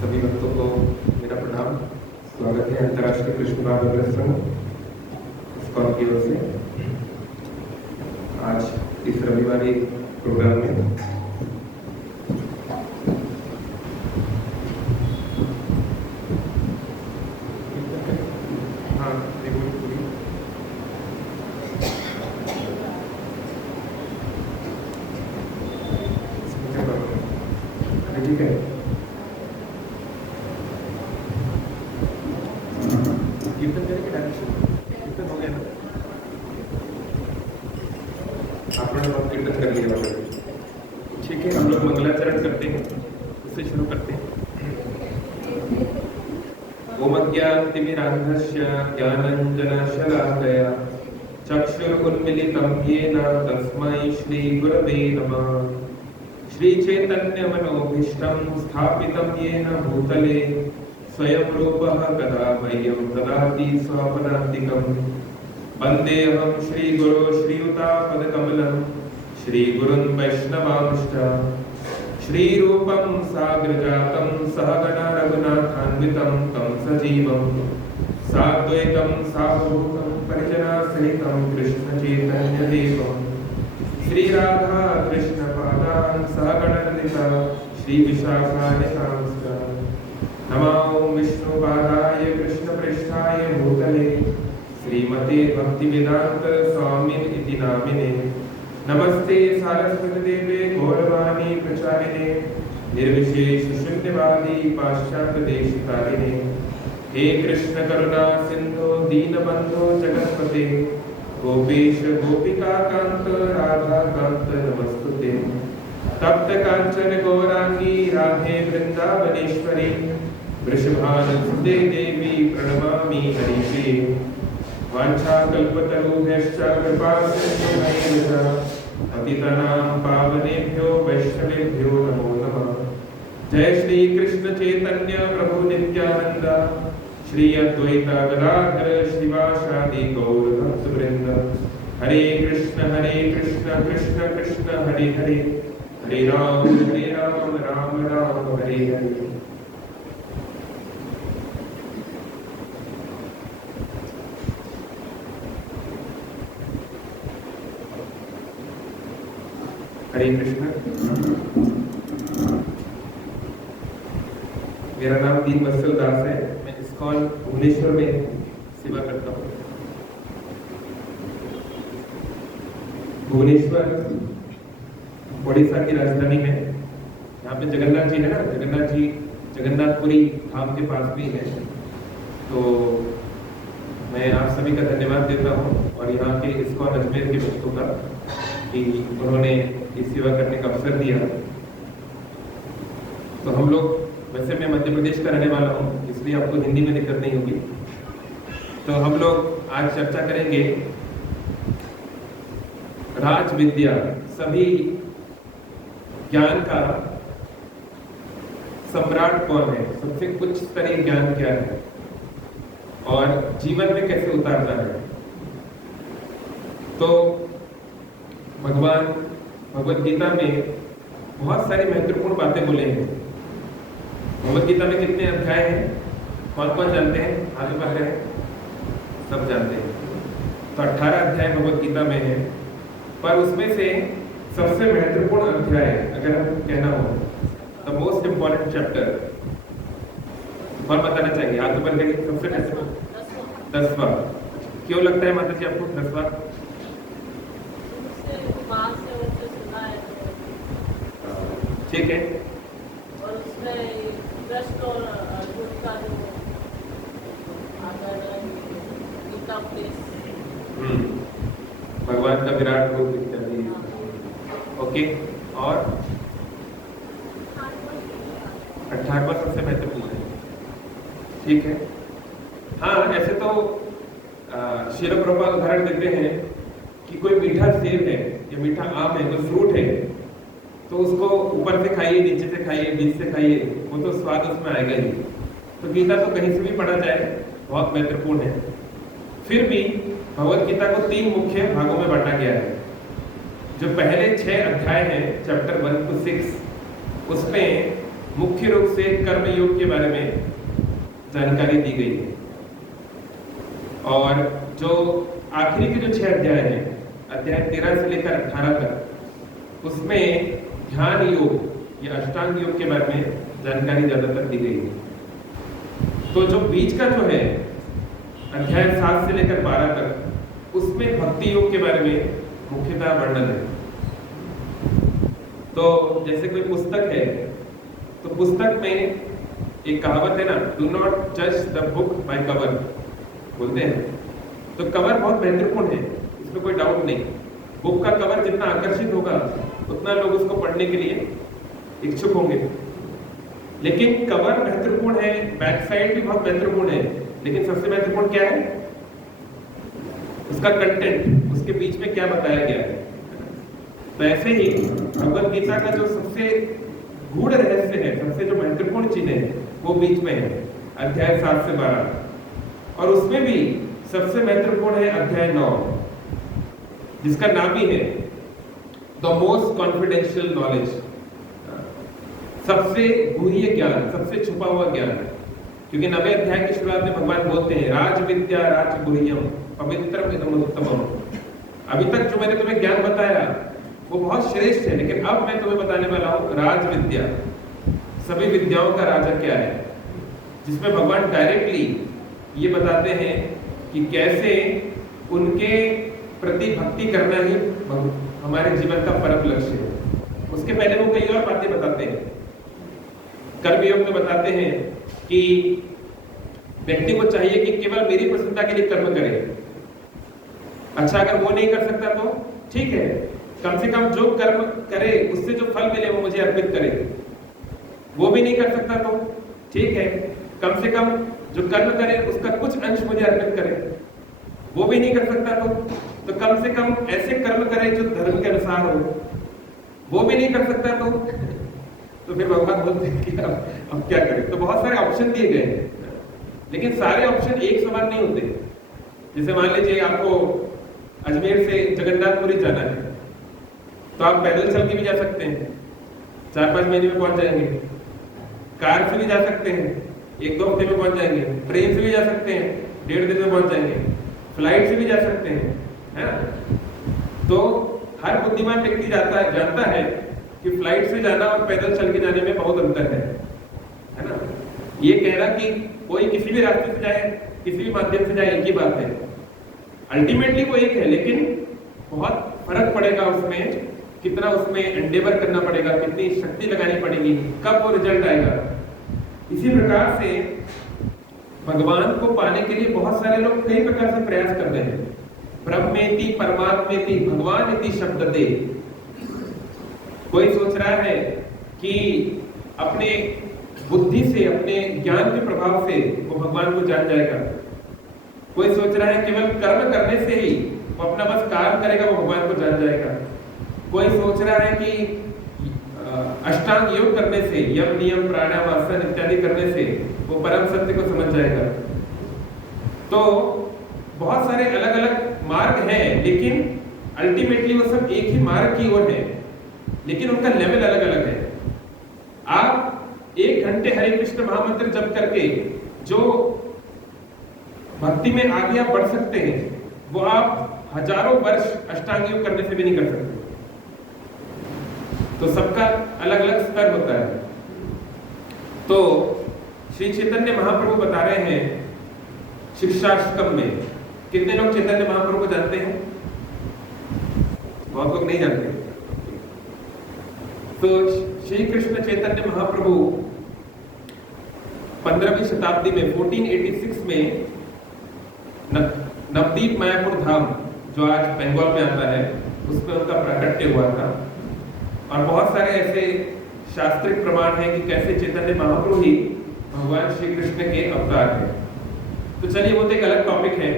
सभी भक्तों को मेरा प्रणाम। स्वागत है अंतर्राष्ट्रीय कृष्ण भागवत संघ इस्कॉन की ओर से आज इस रविवारी प्रोग्राम में। हाँ, ठीक है। कीर्तन करेंगे डायरेक्शन, कीर्तन हो गया ना? आप लोगों ने कीर्तन कर लिया होगा, ठीक है। हम लोग मंगलाचरण करते हैं, उससे शुरू करते हैं। ओम अज्ञानतिमिरान्धस्य ज्ञानाञ्जनशलाकया चक्षुरुन्मीलितं येन तस्मै श्रीगुरवे नमः। श्रीचैतन्यमनोभीष्टं स्थापितं येन भूतले स्वयं रूपः कदा मह्यं ददाति स्वपदान्तिकं। वन्देऽहं श्रीगुरो श्रीयुतापदकमलं श्रीगुरुन् वैष्णवांश्च श्रीरूपं साग्रजातं सहगणा रघुनाथान्वितं तं सजीवं साद्वैतं सावधूतं परिजनसहितं कृष्णचैतन्यदेवं श्रीराधा कृष्णपादान् सहगणललिता श्रीविशाखान्वितांश्च। नमो विष्णुपादाय कृष्णप्रेष्ठाय भूतले श्रीमते भक्तिवेदांत स्वामिनिति नामिने। नमस्ते सारस्वतीदेवे गौरवाणी प्रचारिणे निर्विशेष शून्यवादी पाश्चात्यदेशकारिणे। हे कृष्ण करुणा सिंधु दीनबंधो जगत्पते गोपेश गोपिका कांत राधा कांत नमस्तुते। तप्त कांचन गौरांगी राधे वृंदावनेश्वरी वृषभानुसुते देवी प्रणमामि हरिप्रिये। वाञ्छाकल्पतरुभ्यश्च कृपा सिन्धुभ्यश्च पतितानां पावनेभ्यो वैष्णवेभ्यो नमो नमः। जय श्री कृष्ण चैतन्य प्रभु नित्यानंद श्री अद्वैत गदाधर श्रीवासादि गौर भक्तवृंद। हरे कृष्ण कृष्ण कृष्ण हरे हरे, हरे राम राम राम हरे हरे। हरे कृष्ण। मेरा नाम दीनवत्सल दास है। मैं इस्कॉन भुवनेश्वर में सेवा करता हूँ। भुवनेश्वर ओडिशा की राजधानी है। यहाँ पे जगन्नाथ जी है ना, जगन्नाथ जी जगन्नाथपुरी धाम के पास भी है। तो मैं आप सभी का धन्यवाद देता हूँ और यहाँ के इस्कॉन अजमेर के भक्तों का कि उन्होंने इस सेवा करने का अवसर दिया। तो हम लोग, वैसे मैं मध्य प्रदेश का रहने वाला हूँ इसलिए आपको हिंदी में दिक्कत नहीं होगी। तो हम लोग आज चर्चा करेंगे राज विद्या, सभी ज्ञान का सम्राट कौन है, सबसे उच्च स्तरीय ज्ञान क्या है और जीवन में कैसे उतारना है। तो भगवान भगवत गीता में बहुत सारी महत्वपूर्ण बातें बोले हैं। भगवत गीता में कितने अध्याय हैं, कौन कौन जानते हैं? आगे बढ़ रहे हैं, सब जानते हैं। तो 18 अध्याय भगवत गीता में है, पर उसमें से सबसे महत्वपूर्ण अध्याय अगर हम कहना हो, द मोस्ट इंपॉर्टेंट चैप्टर, कौन बताना चाहिए? हाथ ऊपर करिए। सबसे महत्वपूर्ण 10वां। क्यों लगता है माता जी आपको 10वां? ठीक है। और उसमें दृष्ट और झूठ का जो गीता उपदेश, भगवान का विराट रूप इत्यादि। ओके, और 18वां सबसे महत्वपूर्ण है। ठीक है। हाँ, ऐसे तो श्रील प्रभुपाद उदाहरण देते हैं कि कोई मीठा सेब है या मीठा आम है, कोई फ्रूट है, तो उसको ऊपर से खाइए, नीचे से खाइए, बीच से खाइए, वो तो स्वाद उसमें आएगा ही। तो गीता तो कहीं से भी पढ़ा जाए बहुत महत्वपूर्ण है। फिर भी भगवत गीता को 3 मुख्य भागों में बांटा गया है। जो पहले 6 अध्याय हैं, चैप्टर 1 to 6, उसमें मुख्य रूप से कर्म योग के बारे में जानकारी दी गई है। और जो आखिरी के जो 6 अध्याय हैं, अध्याय 13 से लेकर 18 तक, उसमें ध्यान योग या अष्टांग योग के बारे में जानकारी ज्यादातर दी गई है। तो जो बीच का जो है अध्याय 7 से लेकर 12 तक, उसमें भक्ति योग के बारे में मुख्यतः वर्णन है। तो जैसे कोई पुस्तक है, तो पुस्तक में एक कहावत है ना, डू नॉट जज द बुक बाय कवर, बोलते हैं। तो कवर बहुत महत्वपूर्ण है, इसमें कोई डाउट नहीं। बुक का कवर जितना आकर्षित होगा उतना लोग उसको पढ़ने के लिए इच्छुक होंगे। लेकिन कवर महत्वपूर्ण है, बैक साइड भी बहुत महत्वपूर्ण है, लेकिन सबसे महत्वपूर्ण क्या है? उसका कंटेंट, उसके बीच में क्या बताया गया है। तो ऐसे ही भगवद गीता का जो सबसे गूढ़ रहस्य है, सबसे जो महत्वपूर्ण चीजें हैं, वो बीच में है, अध्याय 7 से 12। और उसमें भी सबसे महत्वपूर्ण है अध्याय 9, जिसका नाम ही है द मोस्ट कॉन्फिडेंशियल नॉलेज, सबसे गुह्य ज्ञान, सबसे छुपा हुआ ज्ञान। क्योंकि 9वें अध्याय की शुरुआत में भगवान बोलते हैं राज विद्या राज गुह्यम पवित्रम इदम उत्तमम। अभी तक जो मैंने तुम्हें ज्ञान बताया वो बहुत श्रेष्ठ है, लेकिन अब मैं तुम्हें बताने वाला हूं राज विद्या, सभी विद्याओं का राजा क्या है, जिसमें भगवान डायरेक्टली ये बताते हैं कि कैसे उनके प्रति भक्ति करना ही हमारे जीवन का परम लक्ष्य है। उसके पहले वो कई और बातें बताते हैं। कर्मयोग में बताते हैं कि व्यक्ति को चाहिए कि केवल मेरी प्रसन्नता के लिए कर्म करे। अच्छा, अगर वो नहीं कर सकता तो ठीक है, कम से कम जो कर्म करे उससे जो फल मिले वो मुझे अर्पित करे। वो भी नहीं कर सकता तो ठीक है, कम से कम जो कर्म करे उसका कुछ अंश मुझे अर्पित करे। वो भी नहीं कर सकता तो कम से कम ऐसे कर्म करे जो धर्म के अनुसार हो। वो भी नहीं कर सकता तो फिर भगवान बोलते हैं कि अब क्या करें। तो बहुत सारे ऑप्शन दिए गए हैं, लेकिन सारे ऑप्शन एक समान नहीं होते। जैसे मान लीजिए आपको अजमेर से जगन्नाथपुरी जाना है, तो आप पैदल चल के भी जा सकते हैं, 4-5 महीने में पहुंच जाएंगे। कार से भी जा सकते हैं, 1-2 हफ्ते में पहुंच जाएंगे। ट्रेन से भी जा सकते हैं, 1.5 दिन में पहुंच जाएंगे। फ्लाइट से भी जा सकते हैं, है ना। तो हर बुद्धिमान व्यक्ति जानता है कि फ्लाइट से जाना और पैदल चल के जाने में बहुत अंतर है ना। ये कहना कि कोई किसी भी रास्ते से जाए, किसी भी माध्यम से जाए, एक ही बात है। अल्टीमेटली वो एक है, लेकिन बहुत फर्क पड़ेगा उसमें, कितना उसमें एंडेवर करना पड़ेगा, कितनी शक्ति लगानी पड़ेगी, कब वो रिजल्ट आएगा। इसी प्रकार से भगवान को पाने के लिए बहुत सारे लोग कई प्रकार से प्रयास कर रहे हैं। ब्रह्मेति परमात्मेति भगवान इति शब्दते। कोई सोच रहा है कि अपने बुद्धि से, अपने ज्ञान के प्रभाव से वो भगवान को जान जाएगा। कोई सोच रहा है केवल कर्म करने से ही वो अपना बस काम करेगा, वो भगवान को जान जाएगा। कोई सोच रहा है कि अष्टांग योग करने से, यम नियम प्राणायाम आसन इत्यादि करने से वो परम सत्य को समझ जाएगा। तो बहुत सारे अलग अलग मार्ग हैं, लेकिन अल्टीमेटली वो सब एक ही मार्ग की ओर है, लेकिन उनका लेवल अलग अलग है। आप 1 घंटे हरे कृष्ण महामंत्र जप करके जो भक्ति में आगे आप बढ़ सकते हैं, वो आप हजारों वर्ष अष्टांग योग करने से भी नहीं कर सकते। तो सबका अलग अलग स्तर होता है। तो श्री चैतन्य महाप्रभु बता रहे हैं शिक्षाष्टकम में। कितने लोग चैतन्य महाप्रभु को जानते हैं? बहुत लोग नहीं जानते। तो श्री कृष्ण चैतन्य महाप्रभु 15वीं शताब्दी में 1486 में नवदीप मायापुर धाम, जो आज बंगाल में आता है, उसमें उनका प्राकट्य हुआ था। और बहुत सारे ऐसे शास्त्रिक प्रमाण हैं कि कैसे चैतन्य महाप्रभु ही भगवान श्री कृष्ण के अवतार हैं। तो चलिए वो तो एक अलग टॉपिक है,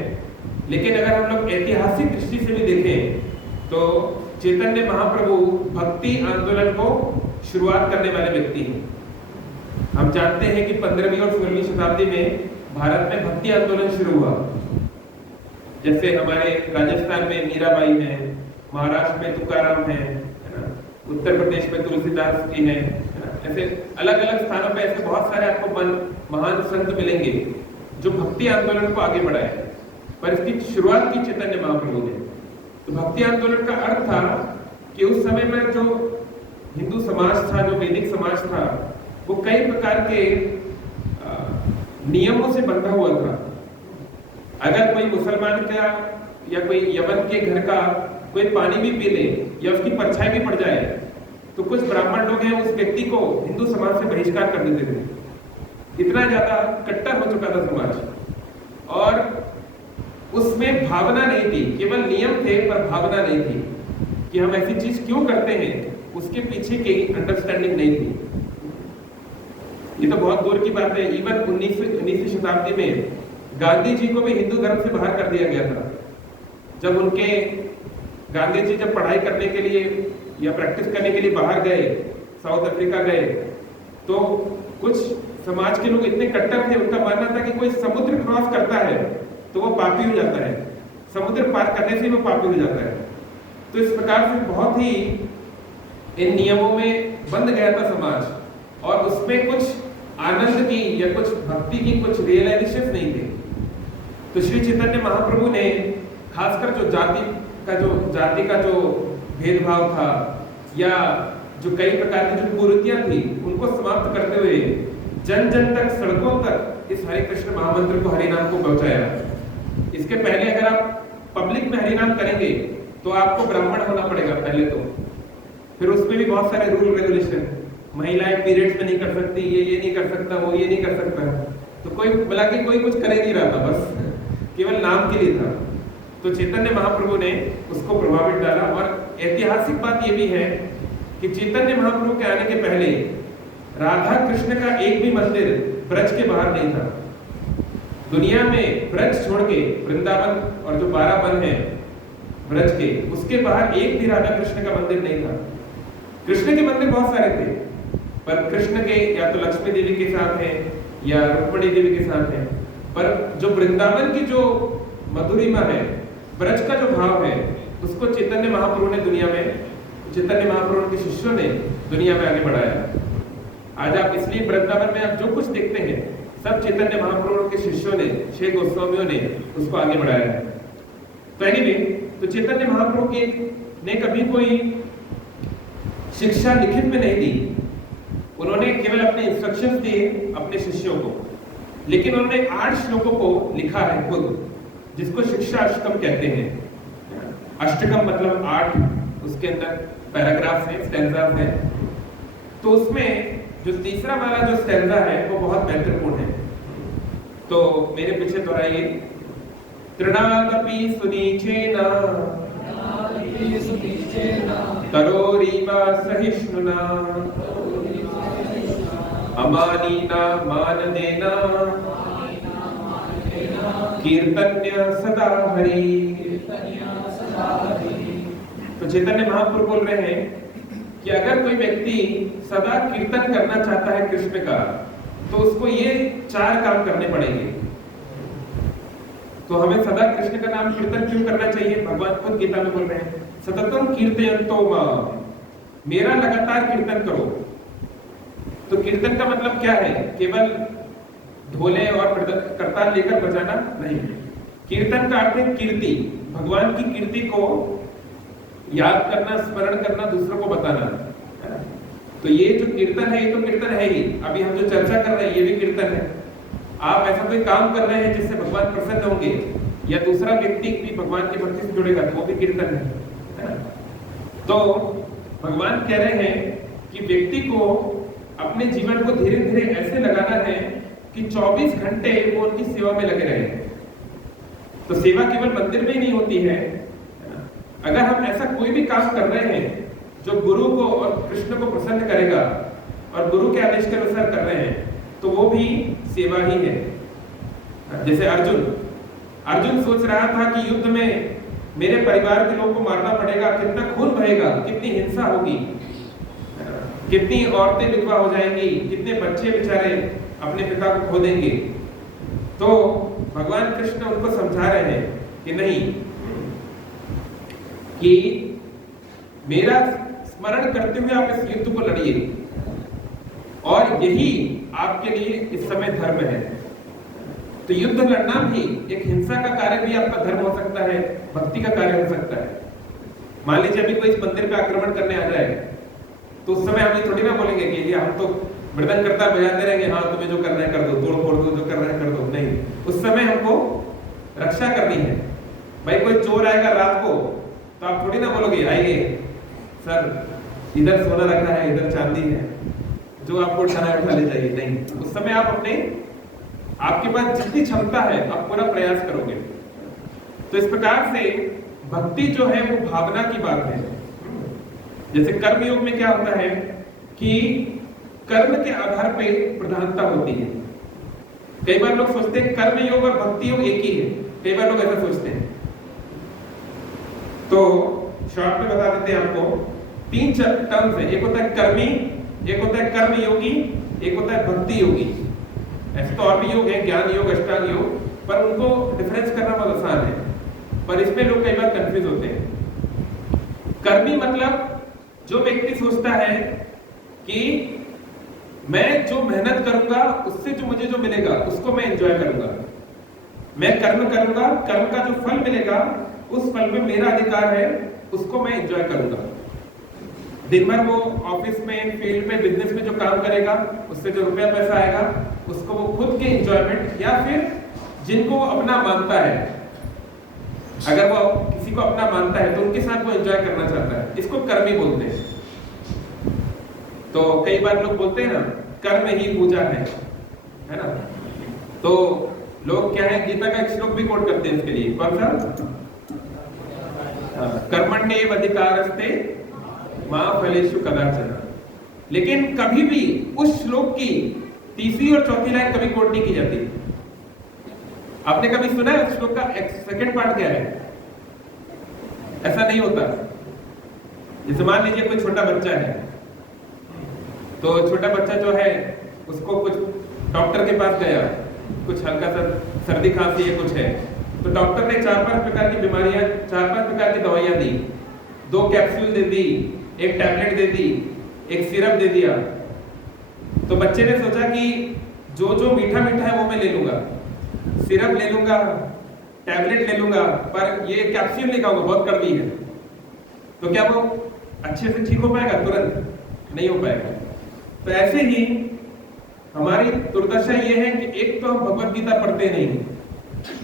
लेकिन अगर हम लोग ऐतिहासिक दृष्टि से भी देखें तो चैतन्य महाप्रभु भक्ति आंदोलन को शुरुआत करने वाले व्यक्ति हैं। हम जानते हैं कि 15वीं और 16वीं शताब्दी में भारत में भक्ति आंदोलन शुरू हुआ। जैसे हमारे राजस्थान में मीराबाई है, महाराष्ट्र में तुकाराम है ना, उत्तर प्रदेश में तुलसीदास जी है ना, ऐसे अलग अलग स्थानों पे ऐसे बहुत सारे आपको महान संत मिलेंगे जो भक्ति आंदोलन को आगे बढ़ाए, पर इसकी शुरुआत की चैतन्य महाप्रभु ने। तो भक्ति आंदोलन का अर्थ था कि उस समय में जो हिंदू समाज था, जो वैदिक समाज था, वो कई प्रकार के नियमों से बंधा हुआ था। अगर कोई मुसलमान का या कोई यवन के घर का कोई पानी भी पी ले या उसकी परछाई भी पड़ जाए तो कुछ ब्राह्मण लोग हैं उस व्यक्ति को हिंदू समाज से बहिष्कार कर देते थे। इतना ज्यादा कट्टर हो चुका था समाज, और उसमें भावना नहीं थी, केवल नियम थे पर भावना नहीं थी कि हम ऐसी चीज क्यों करते हैं, उसके पीछे की अंडरस्टैंडिंग नहीं थी। ये तो बहुत दूर की बात है। इवन 19वीं शताब्दी में गांधी जी को भी हिंदू धर्म से बाहर कर दिया गया था। जब गांधी जी जब पढ़ाई करने के लिए या प्रैक्टिस करने के लिए बाहर गए, साउथ अफ्रीका गए, तो कुछ समाज के लोग इतने कट्टर थे, उनका मानना था कि कोई समुद्र क्रॉस करता है तो वो पापी हो जाता है, समुद्र पार करने से वो पापी हो जाता है। तो इस प्रकार से बहुत ही इन नियमों में बंध गया था समाज, और उसमें कुछ आनंद की या कुछ भक्ति की कुछ रियलाइजेशन नहीं थे। तो श्री चैतन्य महाप्रभु ने खासकर जो जाति का जो भेदभाव था या जो कई प्रकार की जो कुरीतियां थी उनको समाप्त करते हुए जन जन तक, सड़कों तक इस हरे कृष्ण महामंत्र को, हरि नाम को पहुंचाया। इसके पहले अगर आप पब्लिक में हरि नाम करेंगे तो आपको ब्राह्मण होना पड़ेगा पहले तो, फिर उसमें भी बहुत सारे रूल रेगुलेशन, महिलाएं पीरियड्स में नहीं कर सकती, ये नहीं कर सकता, वो ये नहीं कर सकता। तो कोई बोला कि कोई कुछ कर ही नहीं रहा था, बस केवल नाम के लिए था। तो चैतन्य महाप्रभु ने उसको प्रभावित डाला। और ऐतिहासिक बात ये भी है कि चैतन्य महाप्रभु के आने के पहले राधा कृष्ण का एक भी मंदिर ब्रज के बाहर नहीं था। दुनिया में ब्रज छोड़ के वृंदावन और जो 12 वन है ब्रज के, उसके बाहर एक भी राधा कृष्ण का मंदिर नहीं था। कृष्ण के मंदिर बहुत सारे थे, पर कृष्ण के या तो लक्ष्मी देवी के साथ हैं या रुक्मिणी देवी के साथ हैं, पर जो वृंदावन की जो मधुरिमा है, ब्रज का जो भाव है, उसको चैतन्य महाप्रभु ने दुनिया में, चैतन्य महाप्रभु के शिष्यों ने दुनिया में आगे बढ़ाया। आज आप इसलिए वृंदावन में आप जो कुछ देखते हैं सब चैतन्य महाप्रभु के शिष्यों ने, 6 गोस्वामियों ने उसको आगे बढ़ाया है। तो एनीवे, तो चैतन्य महाप्रभु के ने कभी कोई शिक्षा लिखित में नहीं दी, उन्होंने केवल अपने इंस्ट्रक्शंस दिए अपने शिष्यों को, लेकिन उन्होंने 8 श्लोकों को लिखा है खुद, जिसको शिक्षा अष्टकम कहते हैं। अष्टकम मतलब 8, उसके अंदर पैराग्राफ्स हैं, स्टैंजास हैं। तो उसमें जो तीसरा वाला जो स्टैंजा है वो बहुत महत्वपूर्ण है। तो मेरे पीछे दोहराइए। तृणादपि सुनीचेन तरोरीव सहिष्णुना अमानीना माननेन कीर्तन्य सदा हरि। तो चैतन्य महाप्रभु बोल रहे हैं कि अगर कोई व्यक्ति सदा कीर्तन करना चाहता है कृष्ण का, तो उसको ये 4 काम करने पड़ेंगे। तो हमें सदा कृष्ण का नाम कीर्तन क्यों करना चाहिए? भगवान खुद गीता में बोल रहे हैं, सततम कीर्तयन्तो मां, मेरा लगातार कीर्तन करो। तो कीर्तन का मतलब क्या है? केवल ढोले और करताल लेकर बजाना नहीं। कीर्तन का अर्थ है कीर्ति, भगवान की कीर्ति को याद करना, स्मरण करना, दूसरों को बताना। तो ये जो कीर्तन है, ये तो कीर्तन है ही। अभी हम जो चर्चा कर रहे हैं ये भी कीर्तन है। आप ऐसा कोई काम कर रहे हैं जिससे भगवान प्रसन्न होंगे या दूसरा व्यक्ति भी भगवान की भक्ति से जुड़ेगा, तो वो भी कीर्तन है। तो भगवान कह रहे हैं कि व्यक्ति को अपने जीवन को धीरे धीरे ऐसे लगाना है कि 24 घंटे वो उनकी सेवा में लगे रहे। तो सेवा केवल मंदिर में ही नहीं होती है। अगर हम ऐसा कोई भी काम कर रहे हैं जो गुरु को और कृष्ण को प्रसन्न करेगा और गुरु के आदेश के अनुसार कर रहे हैं, तो वो भी सेवा ही है। जैसे अर्जुन सोच रहा था कि युद्ध में मेरे परिवार के लोगों को मारना पड़ेगा, कितना खून बहेगा, कितनी हिंसा होगी, कितनी औरतें विधवा हो जाएंगी, कितने बच्चे बेचारे अपने पिता को खो देंगे। तो भगवान कृष्ण उनको समझा रहे हैं कि नहीं, कि मेरा स्मरण करते हुए आप इस युद्ध को लड़िए। और यही आपके लिए इस समय धर्म है। तो युद्ध लड़ना भी एक हिंसा का कार्य भी आपका धर्म हो सकता है, भक्ति का कार्य हो सकता है। मान लीजिए अभी कोई इस मंदिर पे आक्रमण करने आ जाए तो उस समय हम ये थोड़ी ना बोलेंगे कि ये हम तो मृदंग करता बजाते रहेंगे, हाँ तुम्हें जो करना है कर दो, तोड़ फोड़ दो, जो करना है कर दो। नहीं, उस समय हमको रक्षा करनी है। भाई कोई चोर आएगा रात को तो आप थोड़ी ना बोलोगे आइए सर इधर सोना रखा है, इधर चांदी है, जो आपको उठाना है उठा ले जाइए। नहीं, उस समय आप आपके पास जितनी क्षमता है आप पूरा प्रयास करोगे। तो इस प्रकार से भक्ति जो है वो भावना की बात है। जैसे कर्म योग में क्या होता है कि कर्म के आधार पे प्रधानता होती है। कई बार लोग सोचते हैं कर्म योग और भक्ति योग एक ही है, कई बार लोग ऐसा सोचते हैं। तो शॉर्ट में बता देते हैं आपको, 3 टर्म्स है। एक होता है कर्मी, एक होता है कर्म योगी, एक होता है भक्ति योगी। ऐसे तो और भी योग है, ज्ञान योग, अष्टांग योग, पर उनको डिफरेंस करना बहुत आसान है, पर इसमें लोग कई बार कंफ्यूज होते हैं। कर्मी मतलब जो व्यक्ति सोचता है कि मैं जो मेहनत करूंगा उससे जो मुझे जो मिलेगा उसको मैं एंजॉय करूंगा, मैं कर्म करूंगा, कर्म का जो फल मिलेगा उस फल में मेरा अधिकार है, उसको मैं एंजॉय करूंगा। दिन भर वो ऑफिस में, फील्ड में, बिजनेस में जो काम करेगा उससे जो रुपया पैसा आएगा उसको वो खुद के एंजॉयमेंट या फिर जिनको वो अपना मानता है, अगर वो किसी को अपना मानता है तो उनके साथ वो एंजॉय करना चाहता है, इसको कर्मी बोलते हैं। तो कई बार लोग बोलते हैं ना कर्म ही पूजा है ना। तो लोग क्या है, गीता का एक श्लोक भी कोट करते हैं इसके लिए, कौन सा? कर्मण्येव अधिकारस्ते मा फलेषु कदाचन। लेकिन कभी भी उस श्लोक की तीसरी और चौथी लाइन कभी कोट नहीं की जाती। आपने कभी सुना है उस श्लोक का सेकंड पार्ट क्या है? ऐसा नहीं होता। जैसे मान लीजिए कोई छोटा बच्चा है, तो छोटा बच्चा जो है उसको कुछ डॉक्टर के पास गया, कुछ हल्का सा सर्दी खांसी है, कुछ है, तो डॉक्टर ने 4-5 प्रकार की बीमारियां, 4-5 प्रकार की दवाइयां दी, 2 कैप्सूल दे दी, 1 टैबलेट दे दी, 1 सिरप दे दिया। तो बच्चे ने सोचा कि जो जो मीठा मीठा है वो मैं ले लूंगा, सिरप ले लूंगा, टैबलेट ले लूंगा, पर ये कैप्सूल नहीं खाऊंगा, बहुत कड़वी है। तो क्या वो अच्छे से ठीक हो पाएगा? तुरंत नहीं हो पाएगा। तो ऐसे ही हमारी दुर्दशा ये है कि एक तो हम भगवत गीता पढ़ते नहीं,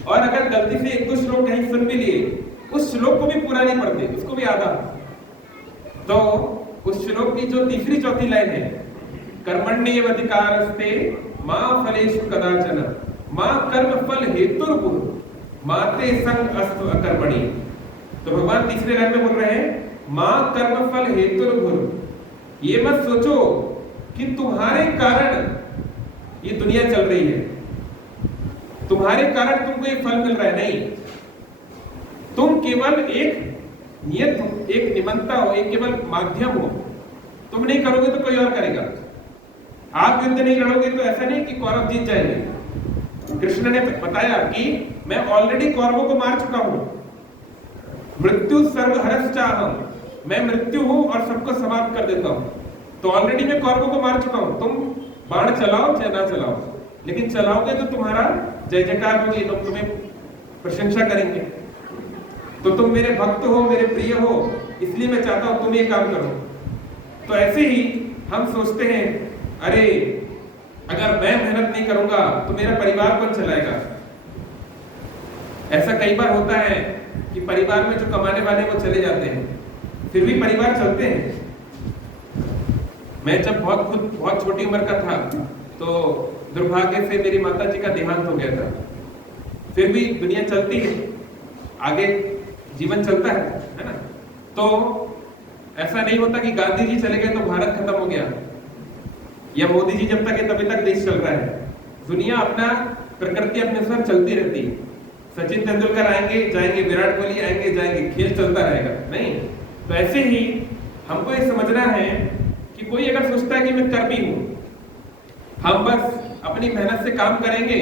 और अगर गलती से 1-2 श्लोक कहीं सुन भी लिए, उस श्लोक को भी पूरा नहीं पढ़ते, उसको भी आधा। तो उस श्लोक की जो तीसरी चौथी लाइन है, कर्मण्येव अधिकारस्ते मा फलेषु कदाचन मा कर्म फल हेतुर्भुः माते संग अस्तु अकर्मणि। तो भगवान तीसरे लाइन में बोल रहे हैं मा कर्म फल हेतुर्भुः। ये मत सोचो कि तुम्हारे कारण ये दुनिया चल रही है, तुम्हारे कारण तुमको ये फल मिल रहा है, नहीं। तुम केवल एक नियत हो, एक निमंता हो, एक केवल माध्यम हो। तुम नहीं करोगे तो कोई और करेगा। आप युद्ध नहीं लड़ोगे तो ऐसा नहीं कि कौरव जीत जाएंगे। कृष्ण ने बताया कि मैं ऑलरेडी कौरवों को मार चुका हूं, मृत्यु सर्वहरश्चाहम्, मैं मृत्यु हूं और सबको समाप्त कर देता हूं। तो ऑलरेडी मैं कौरवों को मार चुका हूं। तुम बाण चलाओ चाहे ना चलाओ, लेकिन चलाओगे तो तुम्हारा जय जयकार होगी, लोग तुम्हें प्रशंसा करेंगे। तो तुम मेरे भक्त हो, मेरे प्रिय हो, इसलिए मैं चाहता हूं तुम ये काम करो। तो ऐसे ही हम सोचते हैं अरे अगर मैं मेहनत नहीं करूंगा तो मेरा परिवार कौन चलाएगा। ऐसा कई बार होता है कि परिवार में जो कमाने वाले वो चले जाते हैं, फिर भी परिवार चलते हैं। मैं जब बहुत छोटी उम्र का था तो दुर्भाग्य से मेरी माता जी का देहांत हो गया था। फिर भी दुनिया चलती है, आगे जीवन चलता है ना। तो ऐसा नहीं होता कि गांधी जी चले गए तो भारत खत्म हो गया, या मोदी जी जब तक है तभी तक देश चल रहा है। दुनिया अपना, प्रकृति अपने अनुसार चलती रहती है। सचिन तेंदुलकर आएंगे जाएंगे, विराट कोहली आएंगे जाएंगे, खेल चलता रहेगा, नहीं। तो ऐसे ही हमको ये समझना है कि कोई अगर सोचता है कि मैं कर्मी हूं, हम बस अपनी मेहनत से काम करेंगे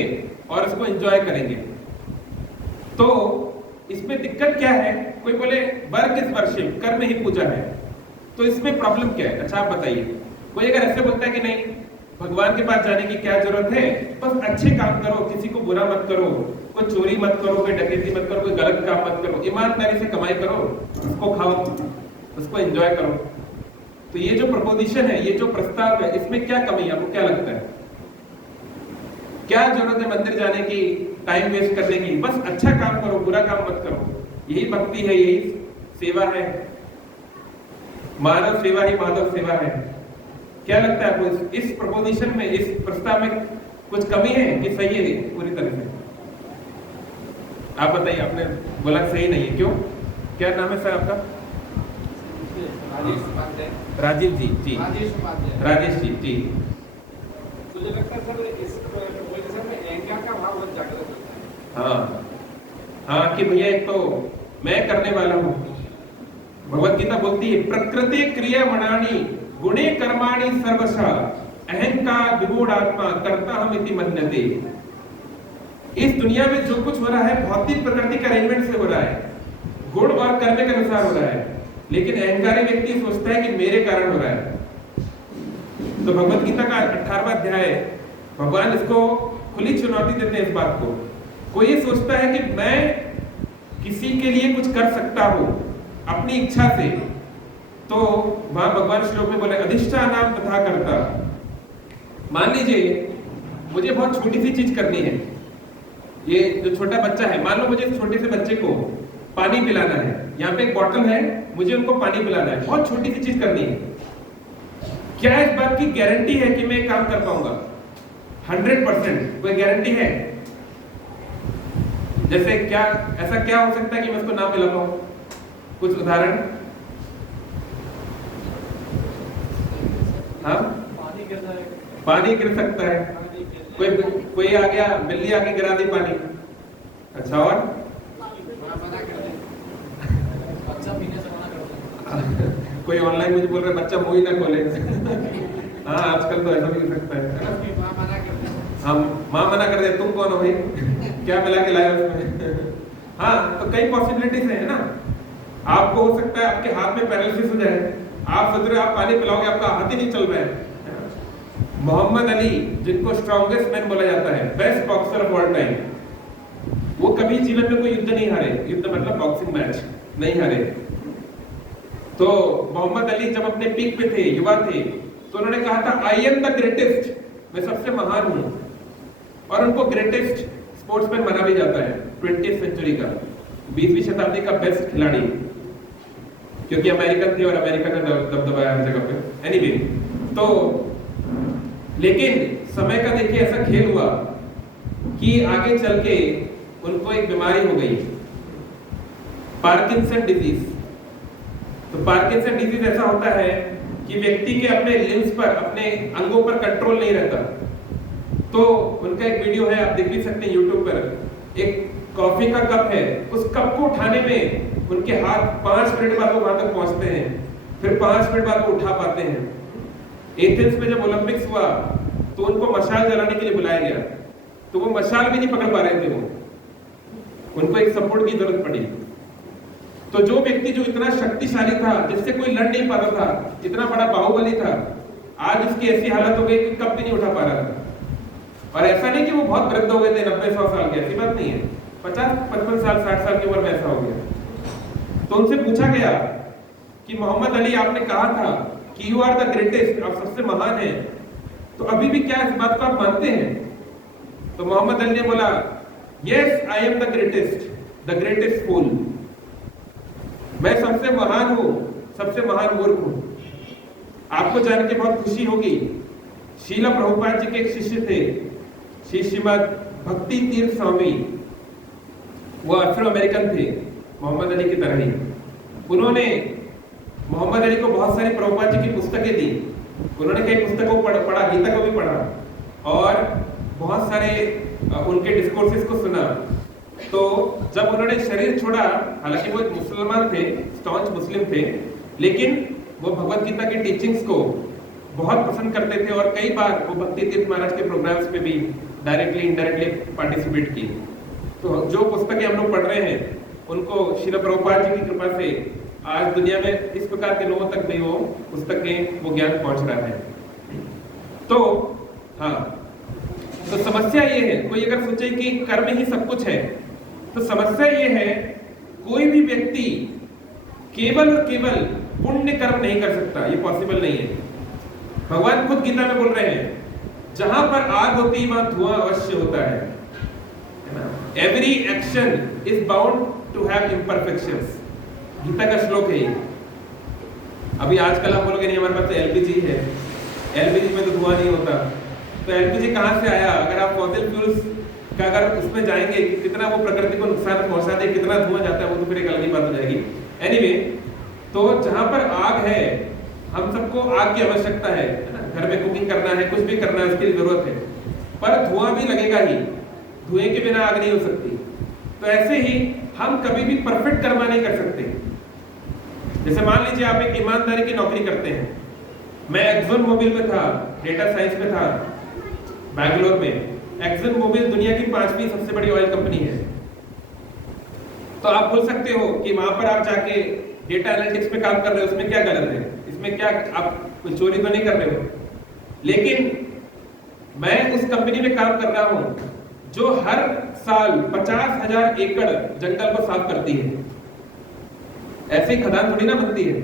और इसको एंजॉय करेंगे, तो इसमें दिक्कत क्या है? कोई बोले वर्क इज वर्शिप, कर्म ही पूजा है, तो इसमें प्रॉब्लम क्या है? अच्छा आप बताइए। कोई अगर ऐसे बोलता है कि नहीं भगवान के पास जाने की क्या जरूरत है? बस अच्छे काम करो, किसी को बुरा मत करो, कोई चोरी मत करो, कोई डकैती मत करो, कोई गलत काम मत करो, ईमानदारी से कमाई करो, उसको खाओ, उसको एंजॉय करो। तो ये जो प्रपोजिशन है, ये जो प्रस्ताव है, इसमें क्या कमी है? आपको क्या लगता है? क्या जरूरत है मंदिर जाने की, टाइम वेस्ट करने की? बस अच्छा काम करो, बुरा काम मत करो। यही भक्ति है, यही सेवा है। मानव सेवा ही माधव सेवा है। क्या लगता है आपको इस प्रपोजिशन में, इस प्रस्ताव में कुछ कमी है कि सही है पूरी तरह से? आप बताइए। आपने बोला सही नहीं है, क्यों? क्या नाम है सर आपका? राजीव जी। जी राजेश जी। जी मुझे लगता है सर इस प्रपोजिशन में अहंकार का भाव बहुत जागृत होता है। हाँ कि भैया एक तो मैं करने वाला हूँ। भगवत गीता बोलती है प्रकृति क्रियमाणानि गुणे कर्माणि सर्वशः अहंकार विमूढ़ आत्मा कर्ता हम इति मन्यते। इस दुनिया में जो कुछ हो रहा है भौतिक प्रकृति के अरेंजमेंट से हो रहा है, गुण और कर्म के अनुसार हो रहा है, लेकिन अहंकारी व्यक्ति सोचता है कि मेरे कारण हो रहा है। तो भगवत गीता का 18वां अध्याय भगवान इसको खुली चुनौती देते हैं इस बात को। कोई ये सोचता है कि मैं किसी के लिए कुछ कर सकता हूं अपनी इच्छा से, तो वहां भगवान श्लोक में बोले अधिष्ठानाम तथा कर्ता। मान लीजिए मुझे बहुत छोटी सी चीज करनी है। ये जो छोटा बच्चा है, मान लो मुझे इस छोटे से बच्चे को पानी पिलाना है। यहाँ पे एक बॉटल है, मुझे उनको पानी पिलाना है, बहुत छोटी सी चीज करनी है। क्या इस बात की गारंटी है कि मैं काम कर पाऊंगा? 100% कोई गारंटी है? जैसे क्या ऐसा क्या हो सकता है कि मैं उसको ना पिला पाऊं? कुछ उदाहरण? हाँ, पानी गिर सकता है। कोई आ गया, बिल्ली आके गिरा दी पानी। अच्छा, और कोई ऑनलाइन मुझे बोल रहा है बच्चा मुंह ही ना खोले। हाँ, आजकल तो ऐसा भी हो सकता है। हम माँ मना कर दे, तुम कौन हो भाई, क्या मिला के लाए उसमें? हाँ, तो कई पॉसिबिलिटीज है ना। आपको हो सकता है आपके हाथ में पैरालिसिस हो जाए, आप सोच रहे हो आप पानी पिलाओगे, आपका हाथ ही नहीं चल रहा है। मोहम्मद अली, जिनको स्ट्रॉन्गेस्ट मैन बोला जाता है, best boxer of all time, वो कभी जीवन में कोई युद्ध नहीं हारे। युद्ध मतलब बॉक्सिंग मैच नहीं हारे। तो मोहम्मद अली जब अपने पीक पे थे, युवा थे, तो उन्होंने कहा था आई एम द ग्रेटेस्ट, मैं सबसे महान हूं। और उनको ग्रेटेस्ट स्पोर्ट्समैन माना भी जाता है 20th सेंचुरी का, 20वीं शताब्दी का बेस्ट खिलाड़ी, क्योंकि अमेरिकन थे और अमेरिका ने दबदबाया हर जगह पे। एनीवे, तो लेकिन समय का देखिए ऐसा खेल हुआ कि आगे चल के उनको एक बीमारी हो गई, पार्किंसन डिजीज। तो पार्किंसन डिजीज ऐसा होता है कि व्यक्ति के अपने लिम्स पर, अपने अंगों पर कंट्रोल नहीं रहता। तो उनका एक वीडियो है, आप देख भी सकते हैं यूट्यूब पर। एक कॉफी का कप है, उस कप को उठाने में उनके हाथ 5 मिनट बाद वो वहां तक पहुंचते हैं, फिर 5 मिनट बाद वो उठा पाते हैं। एथेंस में जब ओलंपिक्स हुआ तो उनको मशाल जलाने के लिए बुलाया गया, तो वो मशाल भी नहीं पकड़ पा रहे थे, वो उनको एक सपोर्ट की जरूरत पड़ी। तो जो व्यक्ति जो इतना शक्तिशाली था, जिससे कोई लड़ नहीं पाता था, इतना बड़ा बाहुबली था, आज उसकी ऐसी हालत हो गई कि कप भी नहीं उठा पा रहा था। और ऐसा नहीं कि वो बहुत वृद्ध हो गए थे, 90-100 साल के, ऐसी बात नहीं है। 50-55 साल 60 साल की उम्र में ऐसा हो गया। तो उनसे पूछा गया कि मोहम्मद अली, आपने कहा था कि यू आर द ग्रेटेस्ट, आप सबसे महान हैं, तो अभी भी क्या इस बात को आप मानते हैं? तो मोहम्मद अली ने बोला yes I am the greatest fool, मैं सबसे महान हूं, सबसे महान मूर्ख हूं। आपको जान के बहुत खुशी होगी, शीला प्रभुपाद जी के एक शिष्य थे, श्रीमद भक्ति तीर्थ स्वामी, वो अफ्रो अमेरिकन थे, मोहम्मद अली की तरह ही। उन्होंने मोहम्मद अली को बहुत सारी प्रभुपाद जी की पुस्तकें दी। उन्होंने कई पुस्तकों को पढ़ा, गीता को भी पढ़ा, और बहुत सारे उनके डिस्कोर्सेस को सुना। तो जब उन्होंने शरीर छोड़ा, हालांकि वो एक मुसलमान थे, स्टॉन्च मुस्लिम थे, लेकिन वो भगवत गीता की टीचिंग्स को बहुत पसंद करते थे, और कई बार वो भक्ति तीर्थ महाराज के प्रोग्राम्स में भी डायरेक्टली इनडायरेक्टली पार्टिसिपेट किए। तो जो पुस्तकें हम लोग पढ़ रहे हैं, उनको श्रील प्रभुपाद जी की कृपा से आज दुनिया में इस प्रकार के लोगों तक भी वो पुस्तकें, वो ज्ञान पहुंच रहा है। तो हाँ, तो समस्या ये है, कोई अगर सोचे कि कर्म ही सब कुछ है, तो समस्या ये है कोई भी व्यक्ति केवल और केवल पुण्य कर्म नहीं कर सकता, ये पॉसिबल नहीं है। भगवान खुद गीता में बोल रहे हैं, जहां पर आग होती है वहां धुआं अवश्य होता है ना। Every action is bound to have imperfections, Gita का श्लोक है ये। अभी आजकल आप बोलोगे नहीं हमारे पास तो एलपीजी है, एलपीजी में तो धुआं नहीं होता, तो एलपीजी कहां से आया? अगर आप फॉसिल फ्यूल्स का अगर उसमें जाएंगे कि कितना वो प्रकृति को नुकसान पहुंचा दे, कितना धुआं जाता है, वो तो फिर एक अलग ही बात हो जाएगी। एनीवे, तो जहां पर आग है, हम सबको आग की आवश्यकता है ना, घर में कुकिंग करना है, कुछ भी करना है, उसकी जरूरत है, पर धुआं भी लगेगा ही, धुएं के बिना आग नहीं हो सकती। तो ऐसे ही हम कभी भी परफेक्ट कर्म नहीं कर सकते। जैसे मान लीजिए आप एक ईमानदारी की नौकरी करते हैं, मैं एक्सन मोबिल में था, डेटा साइंस में था बैंगलोर में। एक्सन मोबिल दुनिया की 5वीं सबसे बड़ी ऑयल कंपनी है। तो आप बोल सकते हो कि वहां पर आप जाके डेटा एनालिटिक्स पे काम कर रहे हो, उसमें क्या गलत है, इसमें क्या आप कुछ चोरी तो नहीं कर रहे हो। लेकिन मैं उस कंपनी में काम कर रहा हूं जो हर साल 50,000 एकड़ जंगल को साफ करती है। ऐसे ही खदान थोड़ी ना बनती है,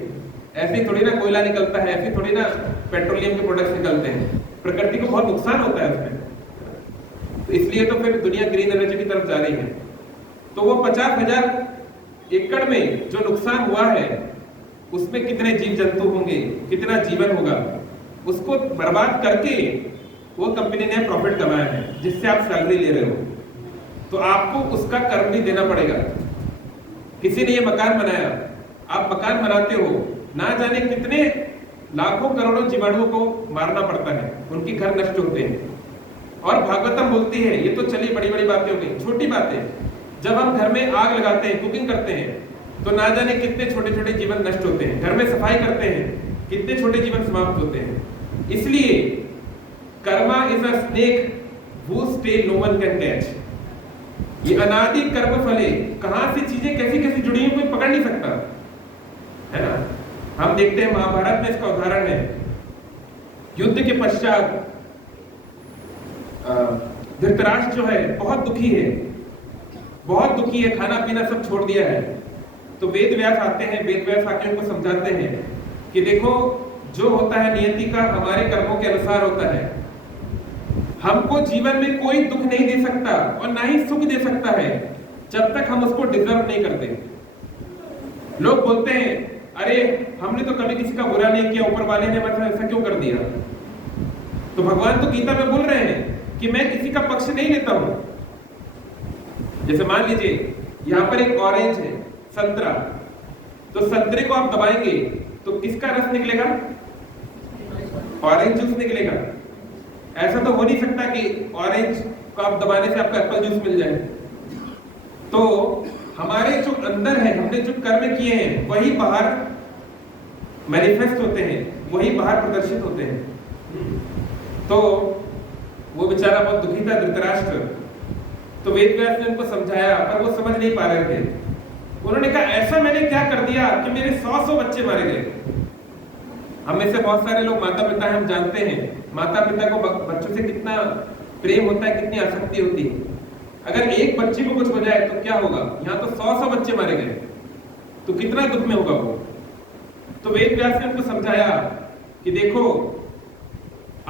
ऐसे ही थोड़ी ना कोयला निकलता है, ऐसे थोड़ी ना पेट्रोलियम के प्रोडक्ट्स निकलते हैं। प्रकृति को बहुत नुकसान होता है उसमें, तो इसलिए तो फिर दुनिया ग्रीन एनर्जी की तरफ जा रही है। तो वो 50,000 एकड़ में जो नुकसान हुआ है, उसमें कितने जीव जंतु होंगे, कितना जीवन होगा, उसको बर्बाद करके वो कंपनी ने प्रॉफिट कमाया है, जिससे आप सैलरी ले रहे हो। तो आपको उसका कर्म भी देना पड़ेगा। किसी ने ये मकान बनाया, आप मकान बनाते हो, ना जाने कितने लाखों करोड़ों जीवाणुओं को मारना पड़ता है, उनके घर नष्ट होते हैं। और भागवतम बोलती है, ये तो चलिए बड़ी बड़ी बातें हो गई, छोटी बातें, जब हम घर में आग लगाते हैं, कुकिंग करते हैं, तो ना जाने कितने छोटे छोटे जीवन नष्ट होते हैं। घर में सफाई करते हैं, कितने छोटे जीवन समाप्त होते हैं। इसलिए Karma is a snake whose tail no one can catch। ये अनादि कर्म फले, कहां से चीजें कैसी कैसी जुड़ी हुई कोई पकड़ नहीं सकता, है ना। हम देखते हैं महाभारत में इसका उदाहरण है। युद्ध के पश्चात धृतराष्ट्र जो है बहुत दुखी है, बहुत दुखी है, खाना पीना सब छोड़ दिया है। तो वेद व्यास आते हैं, वेद व्यास आके उनको समझाते हैं कि देखो, जो होता है नियति का हमारे कर्मों के अनुसार होता है। हमको जीवन में कोई दुख नहीं दे सकता और ना ही सुख दे सकता है जब तक हम उसको डिजर्व नहीं करते। लोग बोलते हैं, अरे हमने तो कभी किसी का बुरा नहीं किया, ऊपर वाले ने हमारे साथ ऐसा क्यों कर दिया। तो भगवान तो गीता में बोल रहे हैं कि मैं किसी का पक्ष नहीं लेता हूं। जैसे मान लीजिए यहां पर एक ऑरेंज है, संतरा, तो संतरे को आप दबाएंगे तो किसका रस निकलेगा? ऑरेंज जूस निकलेगा। ऐसा तो हो नहीं सकता कि ऑरेंज को आप दबाने से आपको एप्पल जूस मिल जाए। तो हमारे जो अंदर है, हमने जो कर्म किए हैं, वही बाहर मैनिफेस्ट होते हैं, वही बाहर प्रदर्शित होते हैं। तो वो बेचारा बहुत दुखी था धृतराष्ट्र। तो वेद व्यास ने उनको समझाया, पर वो समझ नहीं पा रहे थे। उन्होंने कहा, ऐसा मैंने क्या कर दिया कि मेरे 100 बच्चे मारे गए। हम में से बहुत सारे लोग माता पिता हैं, हम जानते हैं माता पिता को बच्चों से कितना प्रेम होता है, कितनी आसक्ति होती है। अगर एक बच्चे को कुछ हो जाए तो क्या होगा? यहाँ तो 100 बच्चे मारे गए, तो कितना दुख में होगा वो। तो वेद व्यास ने उनको समझाया कि देखो,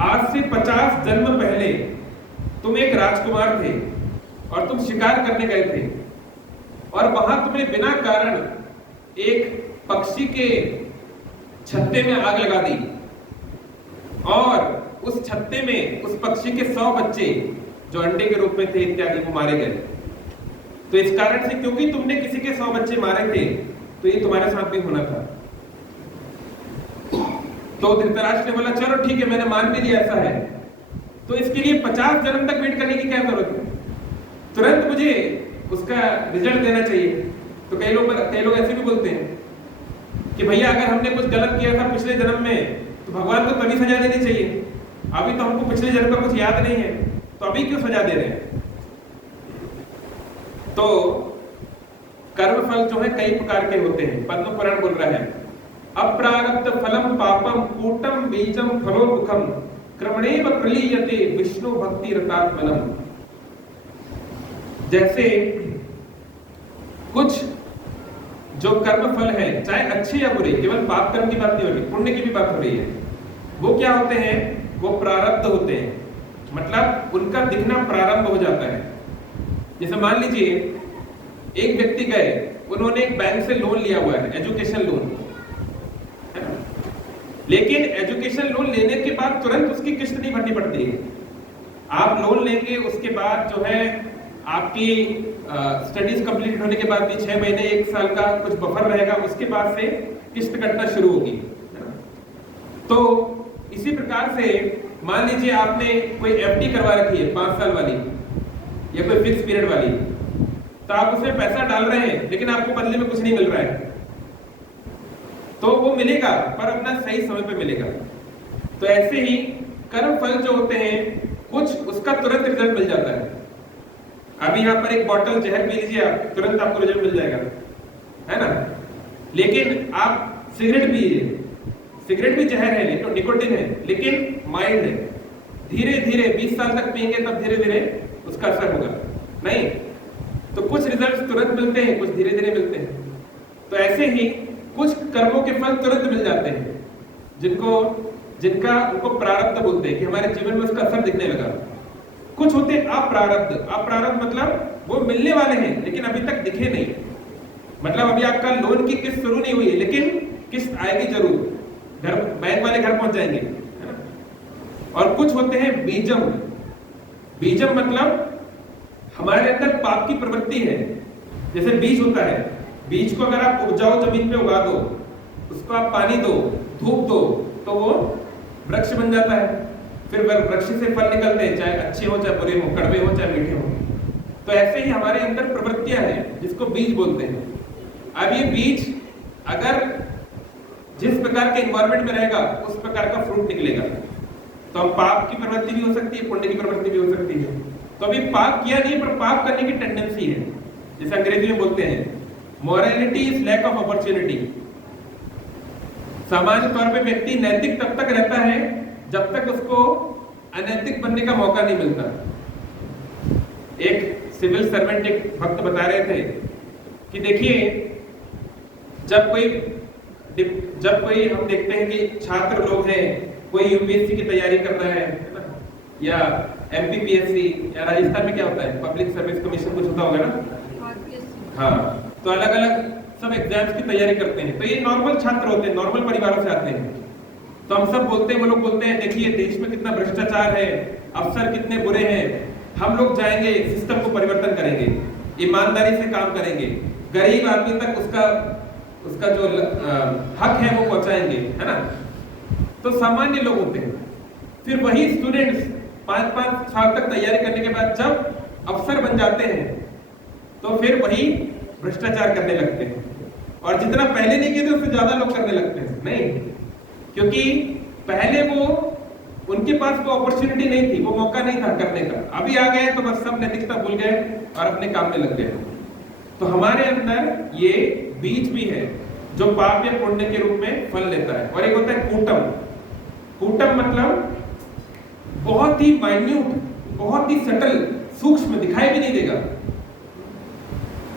आज से 50 जन्म पहले तुम एक राजकुमार थे और तुम शिकार करने गए थे, और वहां तुमने बिना कारण एक पक्षी के छत्ते में आग लगा दी, और उस छत्ते में उस पक्षी के 100 बच्चे जो अंडे के रूप में थे इत्यादि वो मारे गए। तो इस कारण से, क्योंकि तुमने किसी के 100 बच्चे मारे थे, तो ये तुम्हारे साथ भी होना था। तो धृतराष्ट्र ने बोला, चलो ठीक है, मैंने मान भी लिया ऐसा है, तो इसके लिए 50 जन्म तक वेट करने की क्या जरूरत है? तुरंत मुझे उसका रिजल्ट देना चाहिए। तो कई लोग ऐसे भी बोलते हैं कि भैया, अगर हमने कुछ गलत किया था पिछले जन्म में, तो भगवान को तभी सजा देनी चाहिए। अभी तो हमको पिछले जन्म का कुछ याद नहीं है, तो अभी क्यों सजा दे रहे हैं? तो कर्म फल जो है कई प्रकार के होते हैं। पद्म पुराण बोल रहा है, अप्रारब्ध फलम पापम कूटम बीजम फलोमुखम क्रमणेव प्रलीयते विष्णु भक्ति रतात्मनम। जैसे कुछ जो कर्म फल है, चाहे अच्छे या बुरे, केवल पाप कर्म की बात नहीं हो रही, पुण्य की भी बात हो रही है, वो क्या होते हैं, वो प्रारब्ध होते हैं, मतलब उनका दिखना प्रारंभ हो जाता है। जैसे मान लीजिए एक व्यक्ति गए, उन्होंने एक बैंक से लोन लिया हुआ है, एजुकेशन लोन, है ना? लेकिन एजुकेशन लोन लेने के बाद तुरंत उसकी किस्त नहीं भरनी पड़ती है। आप लोन लेंगे, उसके बाद जो है आपकी स्टडीज कंप्लीट होने के बाद भी 6 महीने 1 साल का कुछ बफर रहेगा, उसके बाद से किस्त कटना शुरू होगी। तो इसी प्रकार से मान लीजिए आपने कोई एफडी करवा रखी है 5 साल वाली या कोई फिक्स पीरियड वाली, तो आप उसमें पैसा डाल रहे हैं लेकिन आपको बदले में कुछ नहीं मिल रहा है, तो वो मिलेगा पर अपना सही समय पे मिलेगा। तो ऐसे ही कर्म फल जो होते हैं, कुछ उसका तुरंत रिजल्ट मिल जाता है। अभी यहाँ पर एक बॉटल जहर पी लीजिए आप, तुरंत आपको रिजल्ट मिल जाएगा, है ना? लेकिन आप सिगरेट पिए, सिगरेट भी जहर है, तो निकोटिन है, लेकिन माइल्ड है, धीरे धीरे 20 साल तक पिएंगे तब धीरे धीरे उसका असर होगा। नहीं तो कुछ रिजल्ट तुरंत मिलते हैं, कुछ धीरे धीरे मिलते हैं। तो ऐसे ही कुछ कर्मों के फल तुरंत मिल जाते हैं, जिनका उनको प्रारब्ध बोलते हैं कि हमारे जीवन में उसका असर दिखने लगा। कुछ होते हैं अप्रारब्ध। अप्रारब्ध मतलब वो मिलने वाले हैं लेकिन अभी तक दिखे नहीं, मतलब अभी आपका लोन की किस्त शुरू नहीं हुई है लेकिन किस्त आएगी जरूर, घर बैंक वाले घर पहुंच जाएंगे, है ना? और कुछ होते हैं बीजम। बीजम मतलब हमारे अंदर पाप की प्रवृत्ति है। जैसे बीज होता है, बीज को अगर आप उपजाऊ जमीन पे उगा दो, उसको आप पानी दो, धूप दो, तो वो वृक्ष बन जाता है। फिर वृक्ष से फल निकलते हैं, चाहे अच्छे हो चाहे बुरे हो, कड़वे हो चाहे मीठे हो। तो ऐसे ही हमारे अंदर प्रवृत्तियां हैं जिसको बीज बोलते हैं। अब ये बीज अगर जिस प्रकार के एनवायरनमेंट में रहेगा उस प्रकार का फ्रूट निकलेगा। तो अब पाप की प्रवृत्ति भी हो सकती है, पुण्य की प्रवृत्ति भी हो सकती है। तो अभी पाप किया नहीं पर पाप करने की टेंडेंसी है, जैसे अंग्रेजी में बोलते हैं morality is lack of opportunity. सामान्य तौर पे व्यक्ति नैतिक तब तक रहता है जब तक उसको अनैतिक बनने का मौका नहीं मिलता। एक सिविल सर्वेंट, एक भक्त बता रहे थे कि देखिए जब कोई हम देखते हैं कि छात्र लोग हैं, कोई यूपीएससी की तैयारी कर रहा है ना, या एमपीपीएससी, या राजस्थान में क्या होता है पब्लिक सर्विस कमीशन कुछ होता होगा ना, हाँ, तो अलग अलग सब एग्जाम्स की तैयारी करते हैं। तो ये नॉर्मल छात्र होते हैं, नॉर्मल परिवारों से आते हैं। तो हम सब बोलते हैं, वो लोग बोलते हैं देखिए देश में कितना भ्रष्टाचार है, अफसर कितने बुरे हैं, हम लोग जाएंगे सिस्टम को परिवर्तन करेंगे, ईमानदारी से काम करेंगे, गरीब आदमी तक उसका जो हक है वो पहुंचाएंगे, है ना? तो सामान्य लोग होते हैं। फिर वही स्टूडेंट्स 5-5 साल तक तैयारी करने के बाद जब अफसर बन जाते हैं तो फिर वही भ्रष्टाचार करने लगते हैं, और जितना पहले नहीं किए थे उससे ज्यादा लोग करने लगते हैं। नहीं, क्योंकि पहले वो उनके पास वो अपॉर्चुनिटी नहीं थी, वो मौका नहीं था करने का। अभी आ गए तो बस सब नैतिकता भूल गए और अपने काम में लग गए। तो हमारे अंदर ये बीज भी है जो पाप या पुण्य के रूप में फल लेता है। और एक होता है कूटम। कूटम मतलब बहुत ही माइन्यूट, बहुत ही सटल, सूक्ष्म, दिखाई भी नहीं देगा।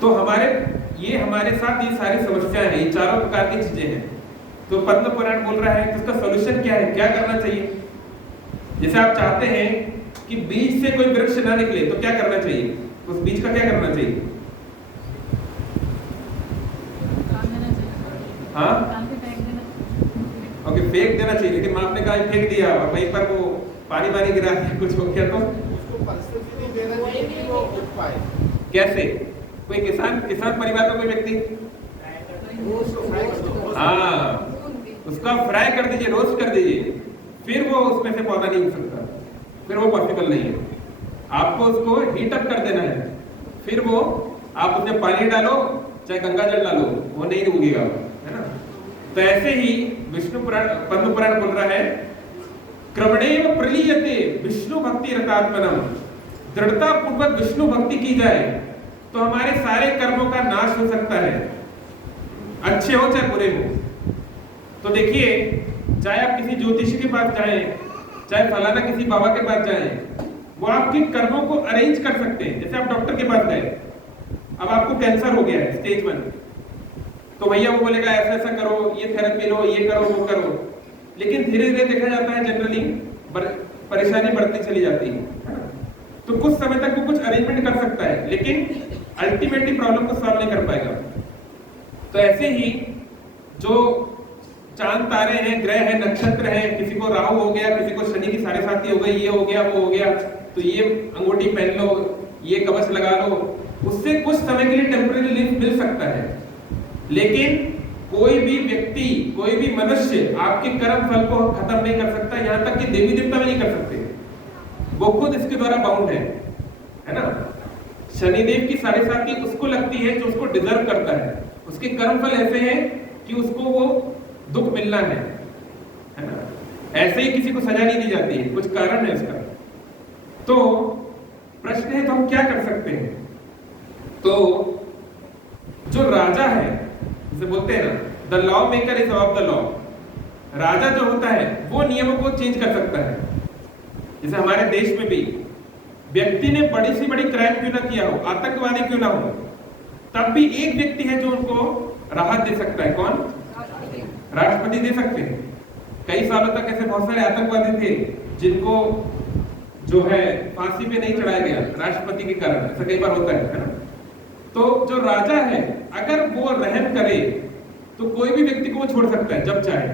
तो हमारे साथ ये सारी समस्याएं हैं, ये चारों प्रकार की चीजें हैं। तो पद्म पुराण बोल रहा है कि उसका सॉल्यूशन क्या है, क्या करना चाहिए। जैसे आप चाहते हैं कि बीज से कोई वृक्ष ना निकले तो क्या करना चाहिए, उस बीज का क्या करना चाहिए? हाँ, ओके, फेंक देना चाहिए। लेकिन आपने कहा फेंक दिया और वहीं पर वो पानी गिरा दिया, कुछ हो गया तो उसको परिस्थिति नहीं देना चाहिए कि वो उग पाए। कैसे? कोई किसान परिवार का कोई व्यक्ति, हाँ, उसका फ्राई कर दीजिए, रोस्ट कर दीजिए, फिर वो उसमें से पौधा नहीं उग सकता, फिर वो पॉसिबल नहीं है। आपको उसको हीट अप कर देना है, फिर वो आप उसमें पानी डालो चाहे गंगा जल डालो, वो नहीं उगेगा, है ना? तो ऐसे ही विष्णु पुराण, पद्म पुराण बोल रहा है क्रमणेव प्रलीयते विष्णु भक्ति रतात्मनम। दृढ़ता पूर्वक विष्णु भक्ति की जाए तो हमारे सारे कर्मों का नाश हो सकता है, अच्छे हो चाहे बुरे हो। तो देखिए, चाहे आप किसी ज्योतिषी के पास जाएं चाहे फलाना किसी बाबा के पास जाए, वो आपके कर्मों को अरेंज कर सकते हैं। जैसे आप डॉक्टर के पास गए, अब आपको कैंसर हो गया है स्टेज 1, तो भैया वो बोलेगा ऐसा ऐसा करो, ये थेरेपी लो, ये करो, वो करो, लेकिन धीरे धीरे देखा जाता है जनरली परेशानी बढ़ती चली जाती है। तो कुछ समय तक वो कुछ अरेंजमेंट कर सकता है, लेकिन अल्टीमेटली प्रॉब्लम को सॉल्व नहीं कर पाएगा। तो ऐसे ही जो चांद तारे हैं, ग्रह हैं, नक्षत्र हैं, किसी को राहु हो गया, किसी को शनि की 7.5 हो गई, ये हो गया, वो हो गया, तो ये अंगूठी पहन लो, ये कवच लगा लो, उससे कुछ समय के लिए टेम्परेरी रिलीफ मिल सकता है। लेकिन कोई भी व्यक्ति, कोई भी मनुष्य आपके कर्म फल को खत्म नहीं कर सकता, यहाँ तक कि देवी देवता भी नहीं कर सकते, वो खुद इसके द्वारा बाउंड है ना। शनिदेव की 7.5 उसको लगती है जो उसको डिजर्व करता है, उसके कर्म फल ऐसे हैं कि उसको वो दुख मिलना है ना। ऐसे ही किसी को सजा नहीं दी जाती है, कुछ कारण है उसका। तो प्रश्न है तो हम क्या कर सकते हैं? तो जो राजा है, जिसे बोलते हैं ना, the lawmaker is of the law, राजा जो होता है वो नियमों को चेंज कर सकता है। जैसे हमारे देश में भी व्यक्ति ने बड़ी से बड़ी क्राइम क्यों ना किया हो, आतंकवादी क्यों ना हो, तब भी एक व्यक्ति है जो उनको राहत दे सकता है। कौन? राष्ट्रपति दे सकते हैं। कई सालों तक ऐसे बहुत सारे आतंकवादी थे जिनको जो है फांसी पे नहीं चढ़ाया गया राष्ट्रपति के कारण, ऐसा कई बार होता है ना। तो जो राजा है अगर वो रहम करे तो कोई भी व्यक्ति को वो छोड़ सकता है जब चाहे,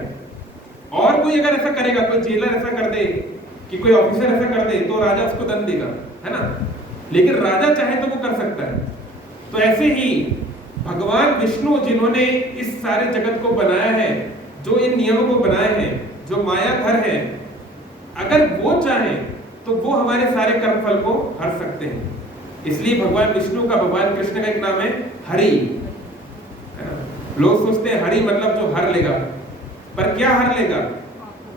और कोई अगर ऐसा करेगा, कोई जेलर ऐसा कर दे कि कोई ऑफिसर ऐसा कर दे, तो राजा उसको दंड देगा, है ना। लेकिन राजा चाहे तो वो कर सकता है। तो ऐसे ही भगवान विष्णु जिन्होंने इस सारे जगत को बनाया है, जो इन नियमों को बनाए हैं, जो माया घर है, अगर वो चाहे तो वो हमारे सारे कर्म फल को हर सकते हैं। इसलिए भगवान विष्णु का, भगवान कृष्ण का एक नाम है हरि। लोग सोचते हैं हरि मतलब जो हर लेगा, पर क्या हर लेगा?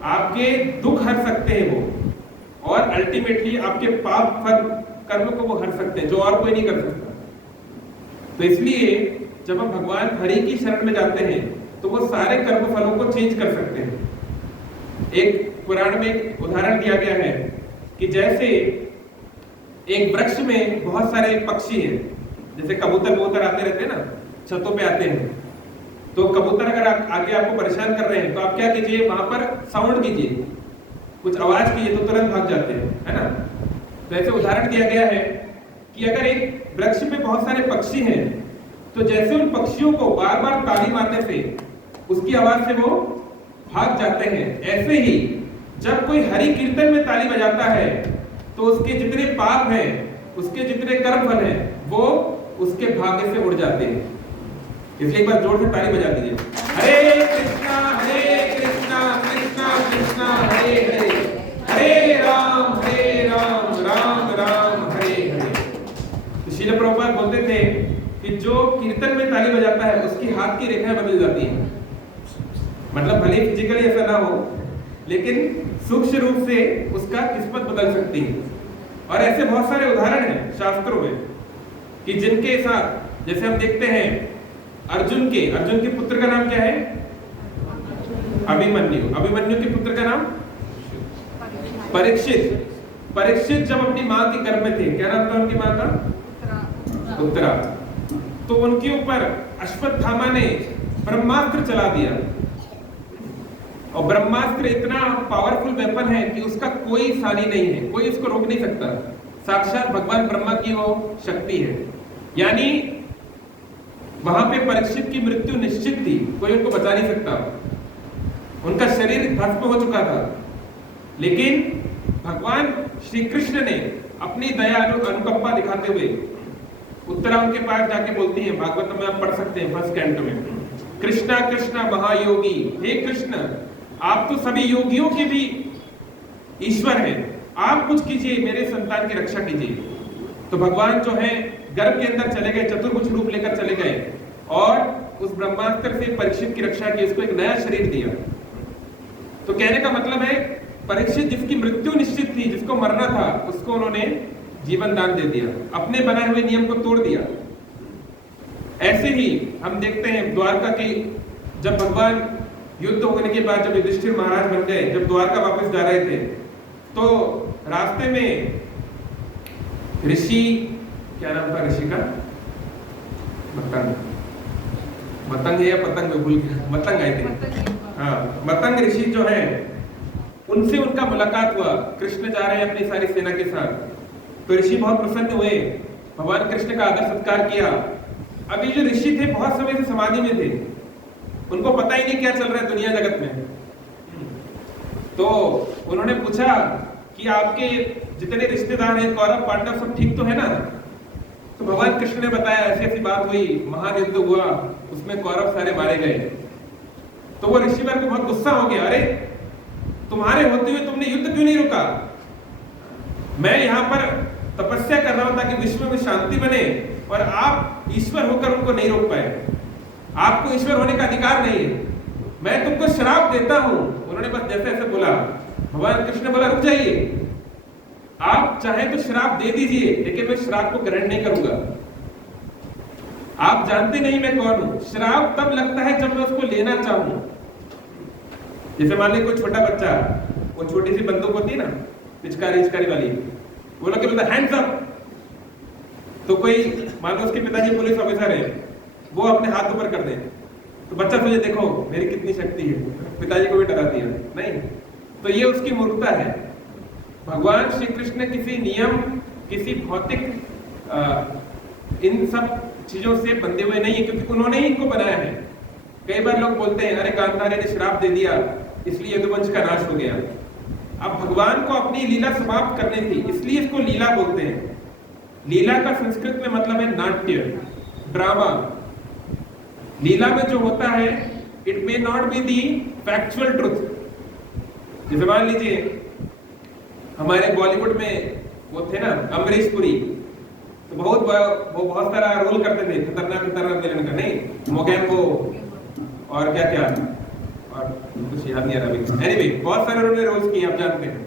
आपके दुख हर सकते हैं वो, और अल्टीमेटली आपके पाप फल कर्म को वो हर सकते हैं, जो और कोई नहीं कर सकता। तो इसलिए जब हम भगवान हरि की शरण में जाते हैं तो वो सारे कर्म फलों को चेंज कर सकते हैं। एक पुराण में एक उदाहरण दिया गया है कि जैसे एक वृक्ष में बहुत सारे पक्षी हैं, जैसे कबूतर आते रहते हैं ना, छतों पे आते हैं, तो कबूतर अगर आगे आपको परेशान कर रहे हैं तो आप क्या कीजिए, वहां पर साउंड कीजिए, कुछ आवाज कीजिए, तो तुरंत भाग जाते हैं, है ना। तो ऐसे उदाहरण दिया गया है कि अगर एक वृक्ष पे बहुत सारे पक्षी हैं, तो जैसे उन पक्षियों को बार बार ताली मारने से उसकी आवाज से वो भाग जाते हैं, ऐसे ही जब कोई हरि कीर्तन में ताली बजाता है तो उसके जितने पाप हैं, उसके जितने कर्म फल हैं, वो उसके भाग्य से उड़ जाते हैं। इसलिए एक बार जोर से ताली बजा दीजिए, हरे कृष्णा कृष्णा कृष्णा हरे हरे, हरे राम राम राम हरे हरे। तो श्रील प्रभुपाद बोलते थे कि जो कीर्तन में ताली बजाता है उसकी हाथ की रेखाएं बदल जाती हैं। मतलब भले फिजिकली ऐसा ना हो, लेकिन सूक्ष्म रूप से उसका किस्मत बदल सकती है। और ऐसे बहुत सारे उदाहरण हैं शास्त्रों में कि जिनके साथ, जैसे हम देखते हैं अर्जुन के पुत्र का नाम क्या है? अभिमन्यु के पुत्र का नाम परीक्षित जब अपनी माँ के गर्भ में थे, क्या नाम था उनकी माँ का? उत्तरा। तो उनके ऊपर अश्वत्थामा ने ब्रह्मास्त्र चला दिया, और ब्रह्मास्त्र इतना पावरफुल वेपन है कि उसका कोई सानी नहीं है, कोई इसको रोक नहीं सकता। साक्षात भगवान ब्रह्मा की वो शक्ति है। यानी वहां पे परीक्षित की मृत्यु निश्चित थी, कोई उनको बचा नहीं सकता, उनका शरीर भस्म हो चुका था। लेकिन भगवान श्री कृष्ण ने अपनी दया अनुकंपा दिखाते हुए उत्तरा उनके पास जाके बोलती है, भागवत में आप पढ़ सकते हैं फर्स्ट कैंटो में, कृष्णा कृष्णा महायोगी, हे कृष्ण आप तो सभी योगियों के भी ईश्वर हैं, आप कुछ कीजिए, मेरे संतान की रक्षा कीजिए। तो भगवान जो है गर्भ के अंदर चले गए, चतुर्भुज रूप लेकर चले गए, और उस ब्रह्मास्त्र से परीक्षित की रक्षा की, उसको एक नया शरीर दिया। तो कहने का मतलब है परीक्षित जिसकी मृत्यु निश्चित थी, जिसको मरना था, उसको उन्होंने जीवन दान दे दिया, अपने बनाए हुए नियम को तोड़ दिया। ऐसे ही हम देखते हैं द्वारका की, जब भगवान युद्ध होने के बाद जब युधिष्ठिर महाराज बन गए, जब द्वारका वापस जा रहे थे, तो रास्ते में ऋषि, क्या नाम था ऋषि का? मतंग है या पतंग, में भूल गया, मतंग आई थी। हाँ, मतंग ऋषि जो है उनसे उनका मुलाकात हुआ। कृष्ण जा रहे हैं अपनी सारी सेना के साथ, तो ऋषि बहुत प्रसन्न हुए, भगवान कृष्ण का आदर सत्कार किया। अब ये जो ऋषि थे बहुत समय से समाधि में थे, उनको पता ही नहीं क्या चल रहा है दुनिया जगत में। तो उन्होंने पूछा कि आपके जितने रिश्तेदार हैं, कौरव पांडव, सब ठीक तो है ना? तो भगवान कृष्ण ने बताया ऐसी ऐसी बात हुई, महान युद्ध हुआ, उसमें कौरव सारे मारे गए। तो वो ऋषिवर को बहुत गुस्सा हो गया, अरे तुम्हारे होते हुए तुमने युद्ध क्यों नहीं रुका? मैं यहाँ पर तपस्या कर रहा हूं ताकि विश्व में शांति बने, और आप ईश्वर होकर उनको नहीं रोक पाए। आपको ईश्वर होने का अधिकार नहीं है, मैं तुमको श्राप देता हूं। उन्होंने बस जैसे ऐसे बोला, भगवान कृष्ण ने बोला रुक जाइए, आप चाहे तो श्राप दे दीजिए, लेकिन मैं श्राप को ग्रहण नहीं करूंगा। आप जानते नहीं मैं कौन हूं। श्राप तब लगता है जब मैं उसको लेना चाहूं। जैसे मान लीजिए कोई छोटा बच्चा, वो छोटी सी बंदूक होती है ना, पिचकारी वाली, वो लोग बोलता हैंड्स अप। तो कोई मान लो उसके पिताजी पुलिस ऑफिसर है, वो अपने हाथ ऊपर कर दे, तो बच्चा सोचे देखो मेरी कितनी शक्ति है, पिताजी को भी डरा दिया। नहीं, तो ये उसकी मूर्खता है। भगवान श्री कृष्ण किसी नियम, किसी भौतिक इन सब चीजों से बंधे हुए नहीं है, क्योंकि उन्होंने ही इनको बनाया है। कई बार लोग बोलते हैं अरे गांधारी ने श्राप दे दिया इसलिए यदुवंश का नाश हो गया। अब भगवान को अपनी लीला समाप्त करनी थी, इसलिए इसको लीला बोलते हैं। लीला का संस्कृत में मतलब है नाट्य, ड्रामा। लीला में जो होता है it may not be the factual truth. जैसे मान लीजिए हमारे बॉलीवुड में वो थे ना अमरीश पुरी, तो वो बहुत सारा रोल करते थे, खतरनाक विलन का, नहीं मोगैम्बो और क्या क्या, और कुछ याद नहीं आ रहा। एनीवे बहुत सारे उन्होंने रोल्स किए, आप जानते हैं।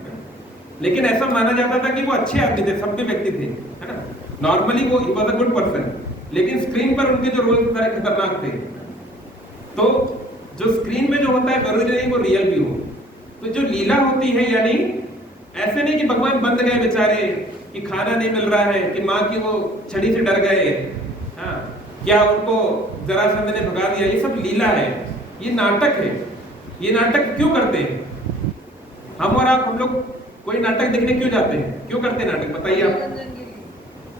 लेकिन ऐसा माना जाता था कि वो अच्छे आदमी थे, सभ्य व्यक्ति थे, है ना, नॉर्मली वो he was a good person. लेकिन स्क्रीन पर उनके जो रोल सारे खतरनाक थे। तो जो स्क्रीन में जो होता है जरूरी नहीं वो रियल भी हो। तो जो लीला होती है, यानी ऐसे नहीं कि भगवान बंद गए बेचारे, कि खाना नहीं मिल रहा है, कि माँ की वो छड़ी से डर गए, हाँ, क्या उनको जरासंध ने भगा दिया, ये सब लीला है, ये नाटक है। ये नाटक क्यों करते हैं हम और आप? हम लोग कोई नाटक देखने क्यों जाते हैं? क्यों करते हैं नाटक, बताइए आप?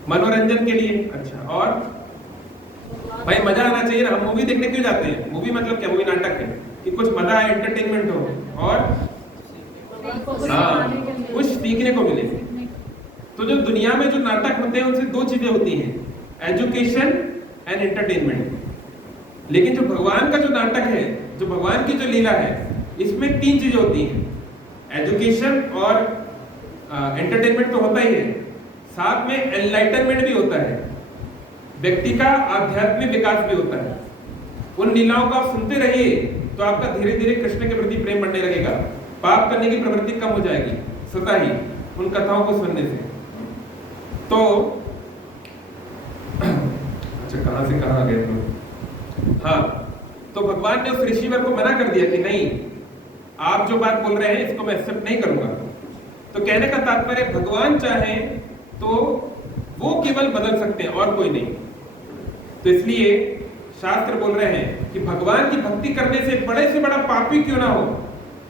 मनोरंजन के लिए। अच्छा, और भाई मजा आना चाहिए ना। हम मूवी देखने क्यों जाते हैं? मूवी मतलब क्या? मूवी नाटक है कि कुछ मजा आए, एंटरटेनमेंट हो और हाँ कुछ सीखने को मिले। तो जो दुनिया में जो नाटक होते हैं उनसे दो चीजें होती हैं, एजुकेशन एंड एंटरटेनमेंट। लेकिन जो भगवान का जो नाटक है, जो भगवान की जो लीला है, इसमें तीन चीजें होती हैं, एजुकेशन और एंटरटेनमेंट तो होता ही है, साथ में एनलाइटनमेंट भी होता है, व्यक्ति का आध्यात्मिक विकास भी होता है। उन लीलाओं को आप सुनते रहिए तो आपका धीरे धीरे कृष्ण के प्रति प्रेम बढ़ने लगेगा, पाप करने की प्रवृत्ति कम हो जाएगी स्वतः ही उन कथाओं को सुनने से। तो अच्छा, कहां से कहां आ गए हम? हाँ, तो भगवान ने उस ऋषिवर को मना कर दिया कि नहीं, आप जो बात बोल रहे हैं इसको मैं एक्सेप्ट नहीं करूंगा। तो कहने का तात्पर्य, भगवान चाहे तो वो केवल बदल सकते हैं और कोई नहीं। तो इसलिए शास्त्र बोल रहे हैं कि भगवान की भक्ति करने से बड़े से बड़ा पापी क्यों ना हो,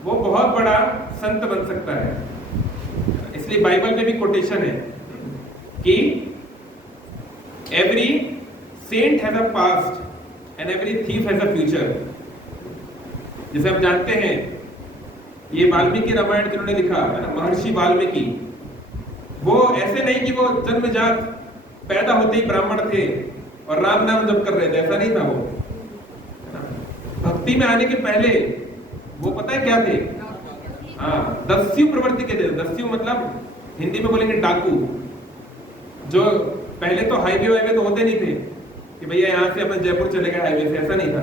वो बहुत बड़ा संत बन सकता है। इसलिए बाइबल में भी कोटेशन है कि every saint has a past and every thief has a future. जैसे हम जानते हैं, ये वाल्मीकि रामायण जिन्होंने लिखा है ना, महर्षि वाल्मीकि, वो ऐसे नहीं कि वो जन्मजात पैदा होते ही ब्राह्मण थे और राम नाम जप कर रहे थे, ऐसा नहीं था। वो भक्ति में आने के पहले वो पता है क्या थे? हाँ, दस्यु प्रवृत्ति के थे। दस्यु मतलब हिंदी में बोलेंगे डाकू। जो पहले तो हाईवे तो होते नहीं थे कि भैया यहाँ से अपन जयपुर चले गए हाईवे से, ऐसा नहीं था।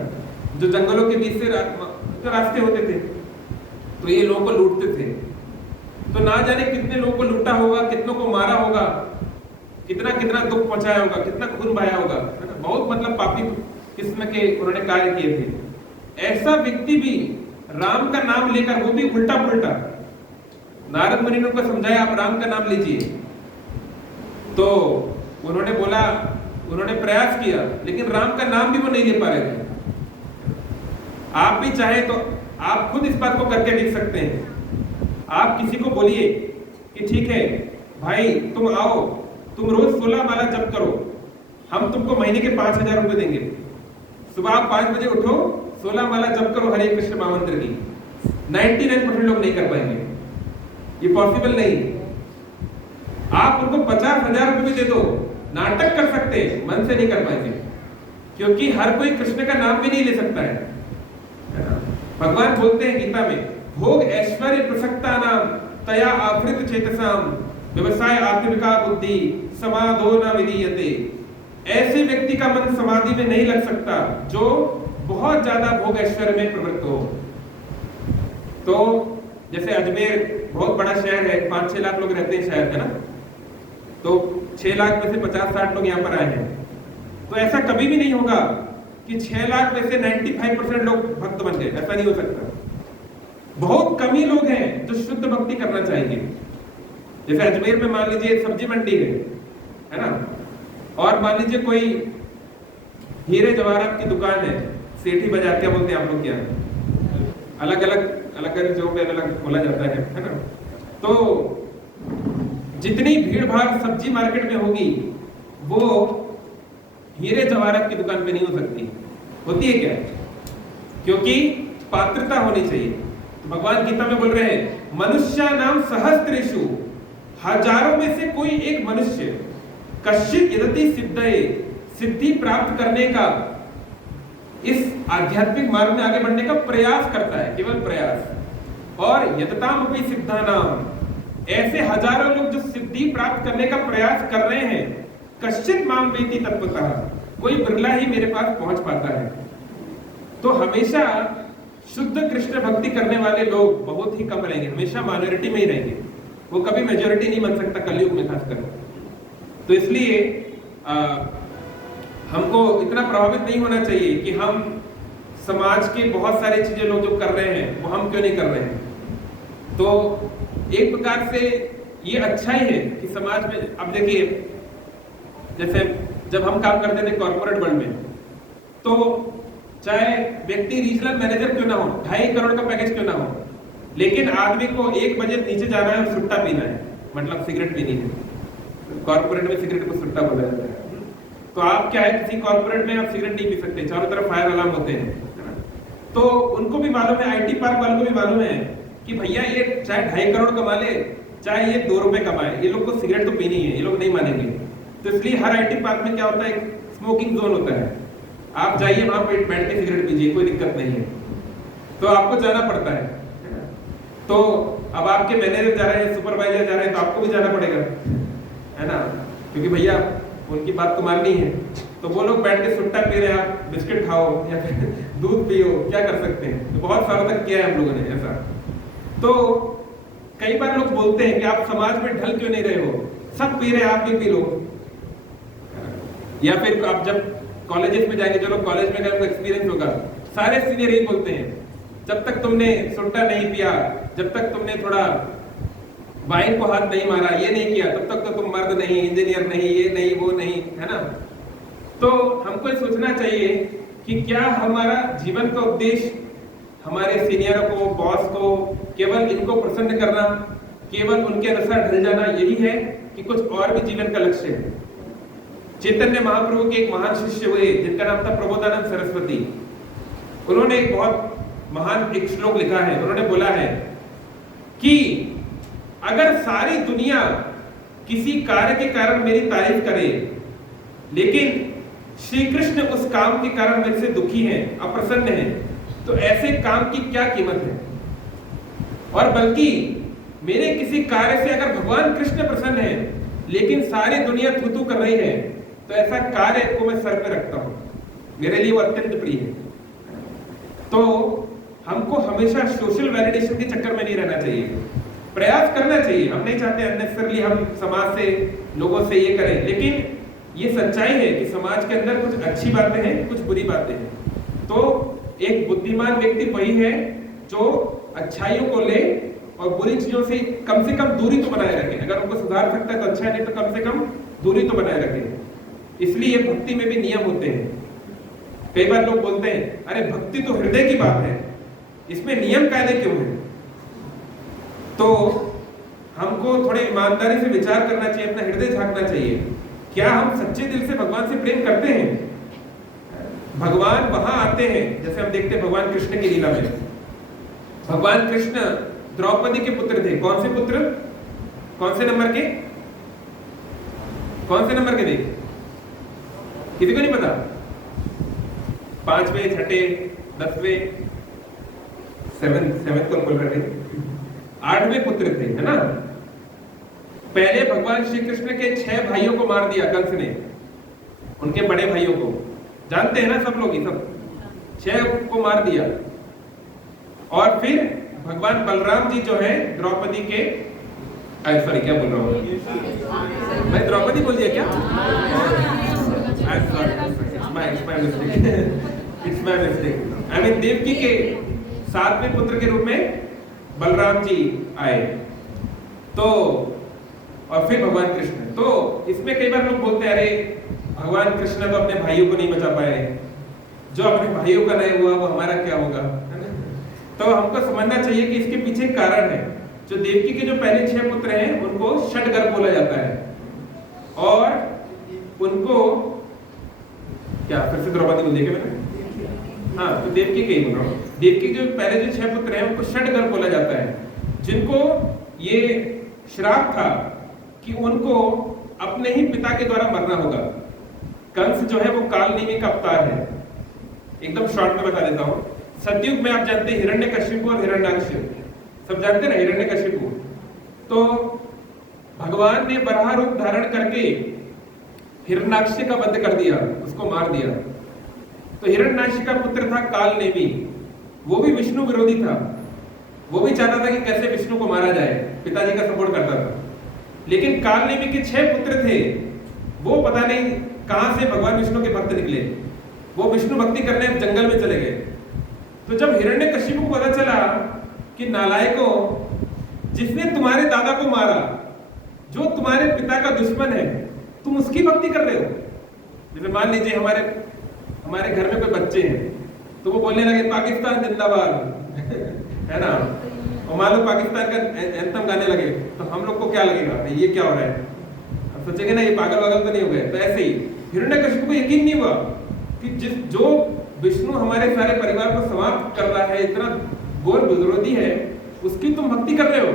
जो जंगलों के बीच से तो रास्ते होते थे, तो ये लोगों को लूटते थे। तो ना जाने कितने लोगों को लूटा होगा, कितनों को मारा होगा, कितना कितना दुख पहुंचाया होगा, कितना खून बहाया होगा, है ना। बहुत मतलब पापी किस्म के उन्होंने कार्य किए थे। ऐसा व्यक्ति भी राम का नाम लेकर, वो भी उल्टा पुल्टा, नारद मुनि ने उनको समझाया आप राम का नाम लीजिए, तो उन्होंने बोला, उन्होंने प्रयास किया, लेकिन राम का नाम भी वो नहीं ले पा रहे थे। आप भी चाहे तो आप खुद इस बात को करके देख सकते हैं। आप किसी को बोलिए कि ठीक है भाई तुम आओ, तुम रोज 16 माला जप करो, हम तुमको महीने के 5,000 रुपए देंगे। सुबह आप 5 बजे उठो, 16 माला जप करो हरे कृष्ण महामंत्र की। 99% लोग नहीं कर पाएंगे, ये पॉसिबल नहीं। आप उनको 50,000 रुपए भी दे दो, नाटक कर सकते हैं, मन से नहीं कर पाएंगे, क्योंकि हर कोई कृष्ण का नाम भी नहीं ले सकता है। भगवान बोलते हैं गीता में, भोग ऐश्वर्य प्रसक्ता नाम तया आवृत चेतसाम व्यवसाय आत्मिका बुद्धि समाधो न विधीयते। ऐसे व्यक्ति का मन समाधि में नहीं लग सकता जो बहुत ज्यादा भोग ऐश्वर्य में प्रवृत्त हो। तो जैसे अजमेर बहुत बड़ा शहर है, 5-6 लाख लोग रहते हैं शायद, है ना, तो 6 लाख में से 50-60 लोग यहाँ पर आए हैं। तो ऐसा कभी भी नहीं होगा कि 6 लाख में से 95% लोग भक्त बन गए, ऐसा नहीं हो सकता। बहुत कम ही लोग हैं जो शुद्ध भक्ति करना चाहेंगे। जैसे अजमेर में मान लीजिए सब्जी मंडी है ना, और मान लीजिए कोई हीरे जवाहरात की दुकान है, सेठी बाजार क्या बोलते हैं आप लोग, क्या अलग अलग जो पे अलग बोला जाता है ना। तो जितनी भीड़ भाड़ सब्जी मार्केट में होगी वो हीरे जवाहरात की दुकान पे नहीं हो सकती। होती है क्या? क्योंकि पात्रता होनी चाहिए। तो भगवान गीता में बोल रहे हैं, मनुष्य नाम सहस्त्रेषु, हजारों में से कोई एक मनुष्य कश्चित यदति सिद्धये, सिद्धि प्राप्त करने का, इस आध्यात्मिक मार्ग में आगे बढ़ने का प्रयास करता है, केवल प्रयास। और यततामपि सिद्धानाम, ऐसे हजारों लोग जो सिद्धि प्राप्त करने का प्रयास कर रहे हैं, कश्चित माम वेति तत्वतः, कोई बिरला ही मेरे पास पहुंच पाता है। तो हमेशा शुद्ध कृष्ण भक्ति करने वाले लोग बहुत ही कम रहेंगे, हमेशा माइनॉरिटी में ही रहेंगे, वो कभी मेजॉरिटी नहीं बन सकता कलयुग में खासकर। तो इसलिए हमको इतना प्रभावित नहीं होना चाहिए कि हम समाज के बहुत सारी चीजें लोग जो कर रहे हैं वो हम क्यों नहीं कर रहे हैं। तो एक प्रकार से ये अच्छा ही है कि समाज में, अब देखिए जैसे जब हम काम करते थे कॉर्पोरेट वर्ल्ड में, तो चाहे व्यक्ति रीजनल मैनेजर क्यों ना हो, 2.5 करोड़ का पैकेज क्यों ना हो, लेकिन आदमी को 1 बजे नीचे जाना है और सुट्टा पीना है, मतलब सिगरेट पीनी है। कॉर्पोरेट में सिगरेट को सुट्टा बोला जाता है। तो आप क्या है, किसी कॉर्पोरेट में आप सिगरेट नहीं पी सकते, चारों तरफ फायर अलार्म होते हैं। तो उनको भी मालूम है, IT पार्क वालों को भी मालूम है कि भैया ये चाहे 2.5 करोड़ कमा ले, चाहे ये 2 रुपए कमाए, ये लोग को सिगरेट तो पीनी है, ये लोग नहीं मानेंगे। तो इसलिए हर IT पार्क में क्या होता है, स्मोकिंग जोन होता है, आप जाइए वहां पे बैठ के सिगरेट पीजिए, कोई दिक्कत नहीं है। तो आपको जाना पड़ता है। तो अब आपके मैनेजर जा रहे हैं, सुपरवाइजर जा रहे हैं, तो आपको भी जाना पड़ेगा, है ना, क्योंकि भैया उनकी बात तो माननी है। तो वो लोग बैठ के सुट्टा पी रहे हैं, आप बिस्किट खाओ या फिर दूध पियो, क्या कर सकते हैं। तो बहुत सालों तक किया है हम लोगों ने ऐसा। तो कई बार लोग बोलते हैं कि आप समाज में ढल क्यों नहीं रहे हो, सब पी रहे हैं आप भी पी लो। या फिर आप जब कॉलेजेस में जाएंगे, जो लोग कॉलेज में गए एक्सपीरियंस होगा, सारे सीनियर यही बोलते हैं, जब तक तुमने सुट्टा नहीं पिया, जब तक तुमने थोड़ा वाइन को हाथ नहीं मारा, ये नहीं किया, तब तक तो तुम मर्द नहीं, इंजीनियर नहीं, ये नहीं, वो नहीं, है ना। तो हमको सोचना चाहिए कि क्या हमारा जीवन का उद्देश्य हमारे सीनियरों को, बॉस को केवल इनको प्रसन्न करना, केवल उनके अनुसार ढल जाना, यही है कि कुछ और भी जीवन का लक्ष्य है। चैतन्य महाप्रभु के एक महान शिष्य हुए जिनका नाम था प्रबोधानंद सरस्वती। उन्होंने एक बहुत महान एक श्लोक लिखा है। उन्होंने बोला है कि अगर सारी दुनिया किसी कार्य के कारण मेरी तारीफ करे, लेकिन श्री कृष्ण उस काम के कारण मेरे से दुखी हैं, अप्रसन्न हैं, तो ऐसे काम की क्या कीमत है। और बल्कि मेरे किसी कार्य से अगर भगवान कृष्ण प्रसन्न है, लेकिन सारी दुनिया थू-थू कर रही है, तो ऐसा कार्य को मैं सर पे रखता हूं, मेरे लिए वो अत्यंत प्रिय है। तो हमको हमेशा सोशल वैलिडेशन के चक्कर में नहीं रहना चाहिए, प्रयास करना चाहिए। हम नहीं चाहते अननेसेसरली हम समाज से, लोगों से ये करें, लेकिन ये सच्चाई है कि समाज के अंदर कुछ अच्छी बातें हैं, कुछ बुरी बातें हैं। तो एक बुद्धिमान व्यक्ति वही है जो अच्छाइयों को ले और बुरी चीजों से कम दूरी तो बनाए रखें। अगर उनको सुधार सकता है तो अच्छा है, नहीं तो कम से कम दूरी तो बनाए रखें। इसलिए भक्ति में भी नियम होते हैं। कई बार लोग बोलते हैं अरे भक्ति तो हृदय की बात है, इसमें नियम कायदे क्यों है? तो हमको थोड़े ईमानदारी से विचार करना चाहिए, अपना हृदय झांकना चाहिए। क्या हम सच्चे दिल से भगवान से प्रेम करते हैं? भगवान वहां आते हैं, जैसे हम देखते हैं भगवान कृष्ण की लीला में। भगवान कृष्ण द्रौपदी के पुत्र थे। कौन से पुत्र? कौन से नंबर के? कौन से नंबर के थे? किसी को नहीं पता? 5वें, 6ठे, 10वें, 7 कौन बोल रहे थे? 8वें पुत्र थे, है ना? पहले भगवान श्री कृष्ण के 6 भाइयों को मार दिया कंस ने, उनके बड़े भाइयों को। जानते हैं ना सब लोग, ये सब 6 को मार दिया। और फिर भगवान बलराम जी जो है द्रौपदी के, सॉरी क्या बोल रहा हूँ मैं, द्रौपदी बोल दिया क्या? It's my mistake. I mean Devaki के 7वें पुत्र के रूप में बलराम जी आए। तो और फिर भगवान कृष्ण। तो इसमें कई बार लोग बोलते हैं अरे भगवान कृष्ण तो अपने भाइयों को नहीं बचा पाए, जो अपने भाइयों का नहीं हुआ वो हमारा क्या होगा, है ना? तो हमको समझना चाहिए कि इसके पीछे कारण है। जो देवकी के जो पहले 6 पुत्र हैं उनको षटगर्भ बोला जाता है, और उनको क्या फिर से द्रौपदी बोल दिया क्या मैंने? हाँ, तो देवकी के ही बोल रहा हूँ। देवकी के जो पहले जो 6 पुत्र हैं उनको षटगर्भ बोला जाता है, जिनको ये श्राप था कि उनको अपने ही पिता के द्वारा मरना होगा। कंस जो है वो कालनेमी का अवतार है। एकदम शॉर्ट में बता देता हूँ। सतयुग में आप जानते हैं हिरण्यकशिपु और हिरण्याक्ष, सब जानते हैं ना हिरण्यकशिपु। तो भगवान ने बराह रूप धारण करके हिरण्याक्ष का वध कर दिया, उसको मार दिया। तो हिरण्याक्ष का पुत्र था कालनेमी, वो भी विष्णु विरोधी था। वो भी चाहता था कि कैसे विष्णु को मारा जाए, पिताजी का सपोर्ट करता था। लेकिन कालनेमी के 6 पुत्र थे, वो पता नहीं कहां से भगवान विष्णु के भक्त निकले। वो विष्णु भक्ति करने जंगल में चले गए। तो जब हिरण्यकशिपु को पता चला कि नालायकों, जिसने तुम्हारे दादा को मारा, जो तुम्हारे पिता का दुश्मन है, तुम उसकी भक्ति कर रहे हो। जैसे मान लीजिए हमारे घर में कोई बच्चे हैं, तो वो बोलने लगे पाकिस्तान जिंदाबाद है ना, और मान लो पाकिस्तान का एंथम गाने लगे, तो हम लोग को क्या लगेगा, ये क्या हो रहा है? अब सोचेंगे ना ये पागल वागल तो नहीं हो गए। तो ऐसे ही हिरण्यकशिपु को यकीन नहीं हुआ कि जो विष्णु हमारे सारे परिवार को समाप्त कर रहा है, इतना घोर विरोधी है, उसकी तुम भक्ति कर रहे हो।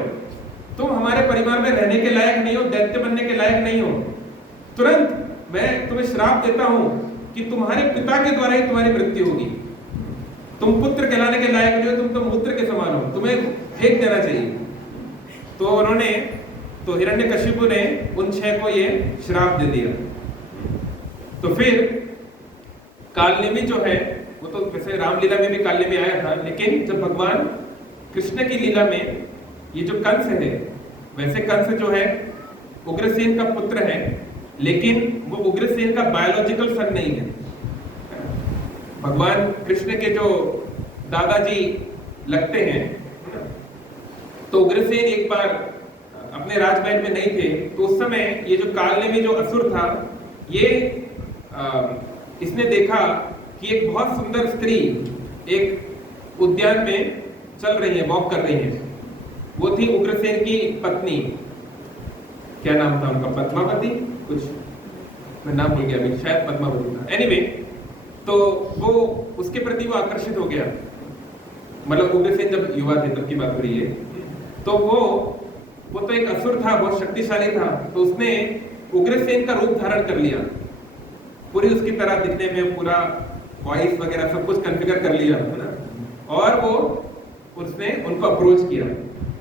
तुम हमारे परिवार में रहने के लायक नहीं हो, दैत्य बनने के लायक नहीं हो। तुरंत मैं तुम्हें श्राप देता हूं कि तुम्हारे पिता के द्वारा ही तुम्हारी मृत्यु होगी। तुम पुत्र कहलाने के लायक नहीं हो, तुम तो मूत्र के समान हो, तुम्हें फेंक देना चाहिए। तो उन्होंने, तो हिरण्यकशिपु ने उन 6 को ये श्राप दे दिया। तो फिर कालनेमी जो है, वो तो वैसे रामलीला में भी कालनेमी आया था, लेकिन जब भगवान कृष्ण की लीला में ये जो कंस है, वैसे कंस जो है उग्रसेन का पुत्र है, लेकिन वो उग्रसेन का बायोलॉजिकल सन नहीं है। भगवान कृष्ण के जो दादाजी लगते हैं, तो उग्रसेन एक बार अपने राजमहल में नहीं थे, तो उस समय ये जो कालनेमी जो असुर था, ये इसने देखा कि एक बहुत सुंदर स्त्री एक उद्यान में चल रही है, वॉक कर रही है। वो थी उग्रसेन की पत्नी, क्या नाम था उनका, पद्मावती कुछ, मैं नाम भूल गया अभी, शायद पद्मावती था। एनीवे, तो वो उसके प्रति वो आकर्षित हो गया। मतलब उग्रसेन जब युवा थे तब की बात हो रही है। तो वो तो एक असुर था, बहुत शक्तिशाली था, तो उसने उग्रसेन का रूप धारण कर लिया, पूरी उसकी तरह दिखने में, पूरा वॉइस वगैरह सब कुछ कॉन्फ़िगर कर लिया, है ना। और वो उसने उनको अप्रोच किया,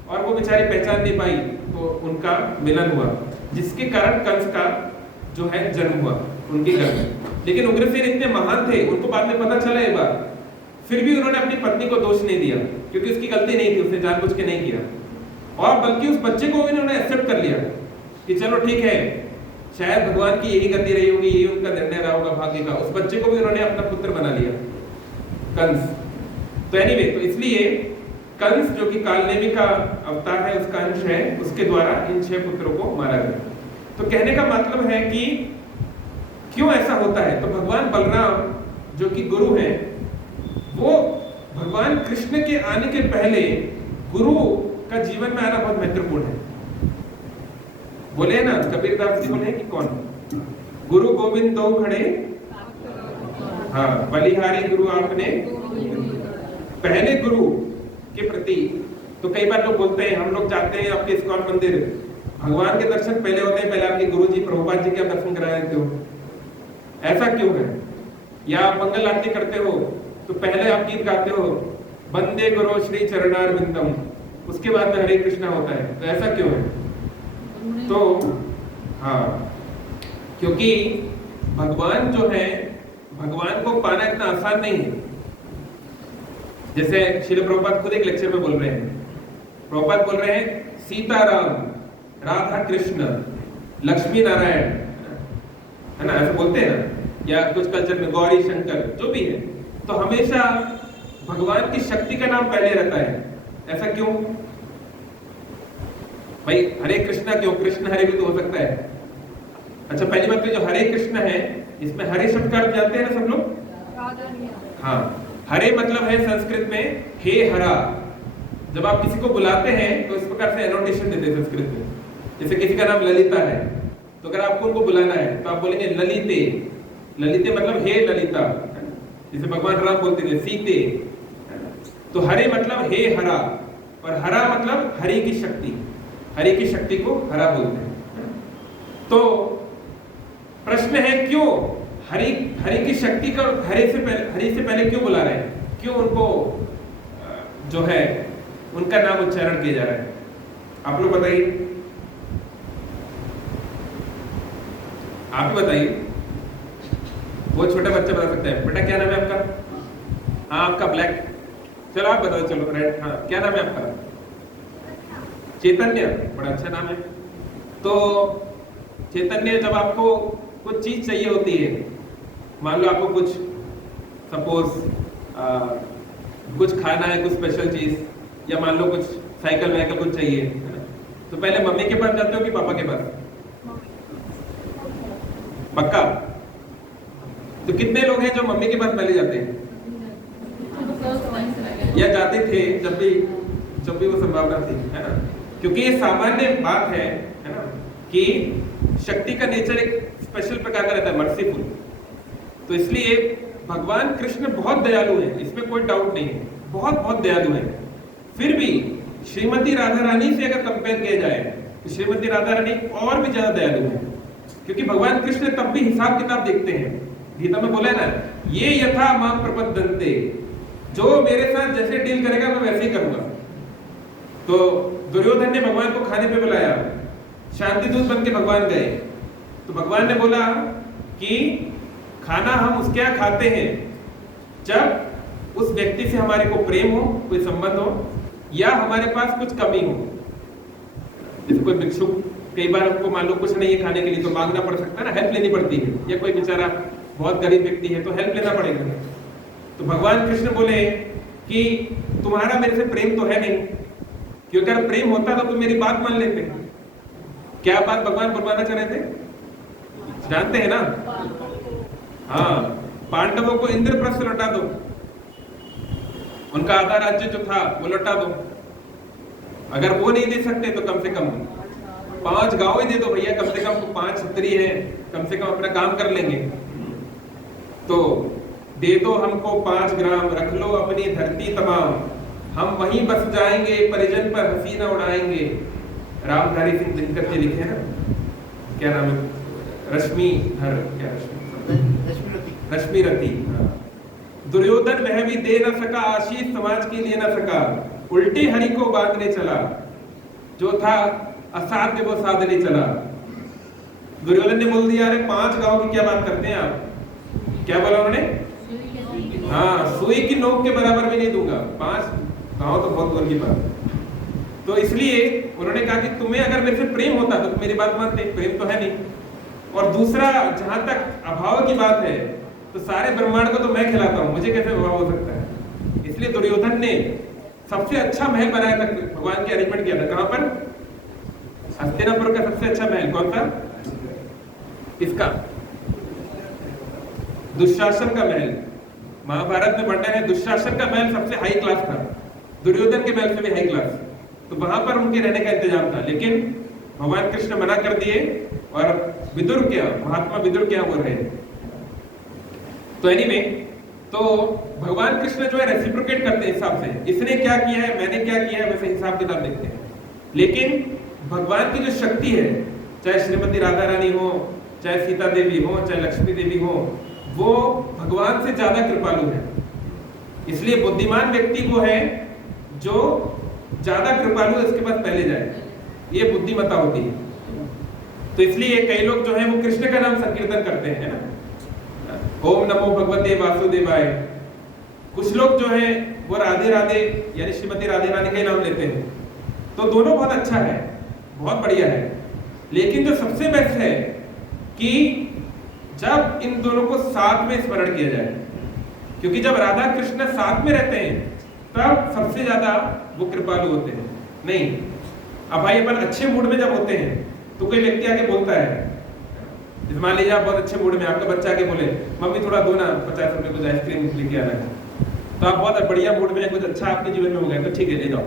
और वो बेचारी पहचान नहीं पाई, तो उनका मिलन हुआ, जिसके कारण कंस का जो है जन्म हुआ उनके घर में। लेकिन उग्रसेन इतने महान थे, उनको बाद में पता चला ये बात, फिर भी उन्होंने अपनी पत्नी को दोष नहीं दिया, क्योंकि उसकी गलती नहीं थी, उसने जानबूझ के नहीं किया। और बल्कि उस बच्चे को भी उन्होंने एक्सेप्ट कर लिया कि चलो ठीक है, शायद भगवान की यही गति रही होगी, यही उनका निर्णय रहा होगा भाग्य का। उस बच्चे को भी उन्होंने अपना पुत्र बना लिया, कंस। तो एनीवे, तो इसलिए कंस जो कि कालनेमी का अवतार है, उसका अंश है, उसके द्वारा इन 6 पुत्रों को मारा गया। तो कहने का मतलब है कि क्यों ऐसा होता है? तो भगवान बलराम जो कि गुरु हैं, वो भगवान कृष्ण के आने के पहले गुरु का जीवन में आना बहुत महत्वपूर्ण है। बोले ना कबीरदास जी, बोले कि कौन गुरु गोविंद दो खड़े, हाँ बलिहारी गुरु आपने पहले गुरु के प्रति। तो कई बार लोग बोलते हैं, हम लोग जाते हैं आपके इस्कॉन मंदिर, भगवान के दर्शन पहले होते हैं, पहले आपके गुरु जी प्रभुपाद जी के आप दर्शन करा देते हो, ऐसा क्यों है? या आप मंगल आरती करते हो तो पहले आप गीत गाते हो वंदे गुरु श्री चरणारविंदम, उसके बाद में हरे कृष्णा होता है, तो ऐसा क्यों है? तो हाँ, क्योंकि भगवान जो है, भगवान को पाना इतना आसान नहीं है। जैसे श्रील प्रभुपाद खुद एक लेक्चर में बोल रहे हैं, प्रभुपाद बोल रहे हैं सीताराम, राधा कृष्ण, लक्ष्मी नारायण, है ना, ऐसे बोलते हैं ना, या कुछ कल्चर में गौरी शंकर, जो भी है, तो हमेशा भगवान की शक्ति का नाम पहले रहता है। ऐसा क्यों भाई? हरे कृष्णा क्यों? कृष्ण हरे भी तो हो सकता है। अच्छा, पहली बात तो जो हरे कृष्ण है, इसमें हरे शब्द का अर्थ जानते हैं ना सब लोग? हाँ, हरे मतलब है संस्कृत में हे हरा। जब आप किसी को बुलाते हैं तो इस प्रकार से एनोटेशन देते हैं संस्कृत में। जैसे किसी का नाम ललिता है, तो अगर आपको उनको बुलाना है तो आप बोलेंगे ललिते। ललिते मतलब हे ललिता, जैसे भगवान राम बोलते थे सीते। तो हरे मतलब हे हरा, और हरा मतलब हरि की शक्ति, हरि की शक्ति को हरा बोलते हैं। तो प्रश्न है क्यों हरि की शक्ति का हरि से पहले क्यों बुला रहे हैं? क्यों उनको जो है उनका नाम उच्चारण किया जा रहा है? आप लोग बताइए, आप ही बताइए। वो छोटा बच्चा बता सकता है। बेटा क्या नाम है आपका? हाँ आपका ब्लैक, चलो आप बताओ। चलो रेड, हाँ क्या नाम है आपका? चैतन्य, बड़ा अच्छा नाम है। तो चैतन्य, जब आपको कुछ चीज चाहिए होती है, मान लो आपको कुछ सपोज कुछ खाना है, कुछ स्पेशल चीज, या मान लो कुछ साइकिल वाइकल कुछ चाहिए, है ना, तो पहले मम्मी के पास जाते हो कि पापा के पास? पक्का? तो कितने लोग हैं जो मम्मी के पास पहले जाते हैं या जाते थे जब भी वो संभावना थी, है ना? क्योंकि ये सामान्य बात है ना, कि शक्ति का नेचर एक स्पेशल प्रकार का रहता है, मर्सीफुल। तो इसलिए भगवान कृष्ण बहुत दयालु हैं, इसमें कोई डाउट नहीं है, बहुत बहुत दयालु हैं। फिर भी श्रीमती राधा रानी से अगर कंपेयर किया जाए तो श्रीमती राधा रानी और भी ज्यादा दयालु है, क्योंकि भगवान कृष्ण तब भी हिसाब किताब देखते हैं। गीता में बोला ना, ये यथा माम प्रपद्यन्ते, जो मेरे साथ जैसे डील करेगा मैं वैसे ही करूंगा। तो दुर्योधन ने भगवान को खाने पे बुलाया, शांति दूत बन के भगवान गए, तो भगवान ने बोला कि खाना हम उसके यहाँ खाते हैं जब उस व्यक्ति से हमारे को प्रेम हो, कोई संबंध हो, या हमारे पास कुछ कमी हो। जैसे कोई भिक्षुक, कई बार हमको मान लो कुछ नहीं है खाने के लिए, तो मांगना पड़ सकता है ना, हेल्प लेनी पड़ती है, या कोई बेचारा बहुत गरीब व्यक्ति है तो हेल्प लेना पड़ेगा। तो भगवान कृष्ण बोले कि तुम्हारा मेरे से प्रेम तो है नहीं, क्योंकि अगर प्रेम होता तो तुम मेरी बात मान लेते। क्या बात भगवान बुलवाना चाह रहे थे, जानते हैं ना? हाँ, पांडवों को इंद्रप्रस्थ लौटा दो, उनका आधा राज्य जो था वो लौटा दो। अगर वो नहीं दे सकते तो कम से कम 5 गांव ही दे दो भैया, कम से कम 5 क्षत्रिय हैं, कम से कम अपना काम कर लेंगे। तो दे दो हमको 5 ग्राम, रख लो अपनी धरती तमाम, हम वहीं बस जाएंगे, परिजन पर हंसी न उड़ाएंगे। रामधारी सिंह दिनकर जी लिखे ना, क्या नाम है, रश्मि धर, क्या रश्मि रति। दुर्योधन वह भी दे न सका, आशीष समाज के लिए न सका, उल्टे हरि को बांधने चला, जो था असाध्य वो साधने चला। दुर्योधन ने बोल दिया, अरे 5 गांव की क्या बात करते हैं आप? क्या बोला उन्होंने? हाँ, सुई की नोक के बराबर भी नहीं दूंगा, 5 गांव तो बहुत दूर की बात। तो इसलिए उन्होंने कहा कि तुम्हें अगर मेरे से प्रेम होता तो तुम मेरी बात मानते, प्रेम तो है नहीं। और दूसरा, जहां तक अभाव की बात है, तो सारे ब्रह्मांड को तो मैं खिलाता हूं, मुझे कैसे अभाव हो सकता है? इसलिए दुर्योधन ने सबसे अच्छा महल बनाया था, भगवान की अरेंजमेंट किया था। कहां पर? हस्तिनापुर का सबसे अच्छा महल कौन सा? इसका दुशासन का महल। महाभारत में वर्णन है, दुशासन का महल सबसे हाई क्लास था, दुर्योधन के महल से भी हाई क्लास। तो वहां पर उनके रहने का इंतजाम था, लेकिन भगवान कृष्ण मना कर दिए और विदुर क्या, महात्मा विदुर क्या वो रहे। तो एनीवे, तो भगवान कृष्ण जो है रेसिप्रोकेट करते हैं हिसाब से, इसने क्या किया है, मैंने क्या किया है, वैसे हिसाब किताब देखते हैं। लेकिन भगवान की जो शक्ति है, चाहे श्रीमती राधा रानी हो, चाहे सीता देवी हो, चाहे लक्ष्मी देवी हो, वो भगवान से ज्यादा कृपालु है। इसलिए बुद्धिमान व्यक्ति वो है जो ज्यादा कृपालु है, उसके पास पहले जाए, ये बुद्धिमत्ता होती है। तो इसलिए कई लोग जो है वो कृष्ण का नाम संकीर्तन करते हैं, है ना, ओम नमो भगवते वासुदेवाय। कुछ लोग जो है वो राधे राधे यानी श्रीमती राधे रानी का नाम लेते हैं। तो दोनों बहुत अच्छा है, बहुत बढ़िया है। लेकिन जो सबसे बेस्ट है कि जब इन दोनों को साथ में स्मरण किया जाए, क्योंकि जब राधा कृष्ण साथ में रहते हैं तब सबसे ज्यादा वो कृपालु होते हैं। नहीं, अब भाई अपन अच्छे मूड में जब होते हैं तो कोई व्यक्ति आके बोलता है, मान लीजिए आप बहुत अच्छे मूड में, आपका बच्चा आके बोले मम्मी थोड़ा दो ना 50 रुपए कुछ आइसक्रीम लेके आना है, तो आप बहुत बढ़िया मूड में, कुछ अच्छा आपके जीवन में हो गया तो ठीक है ले जाओ।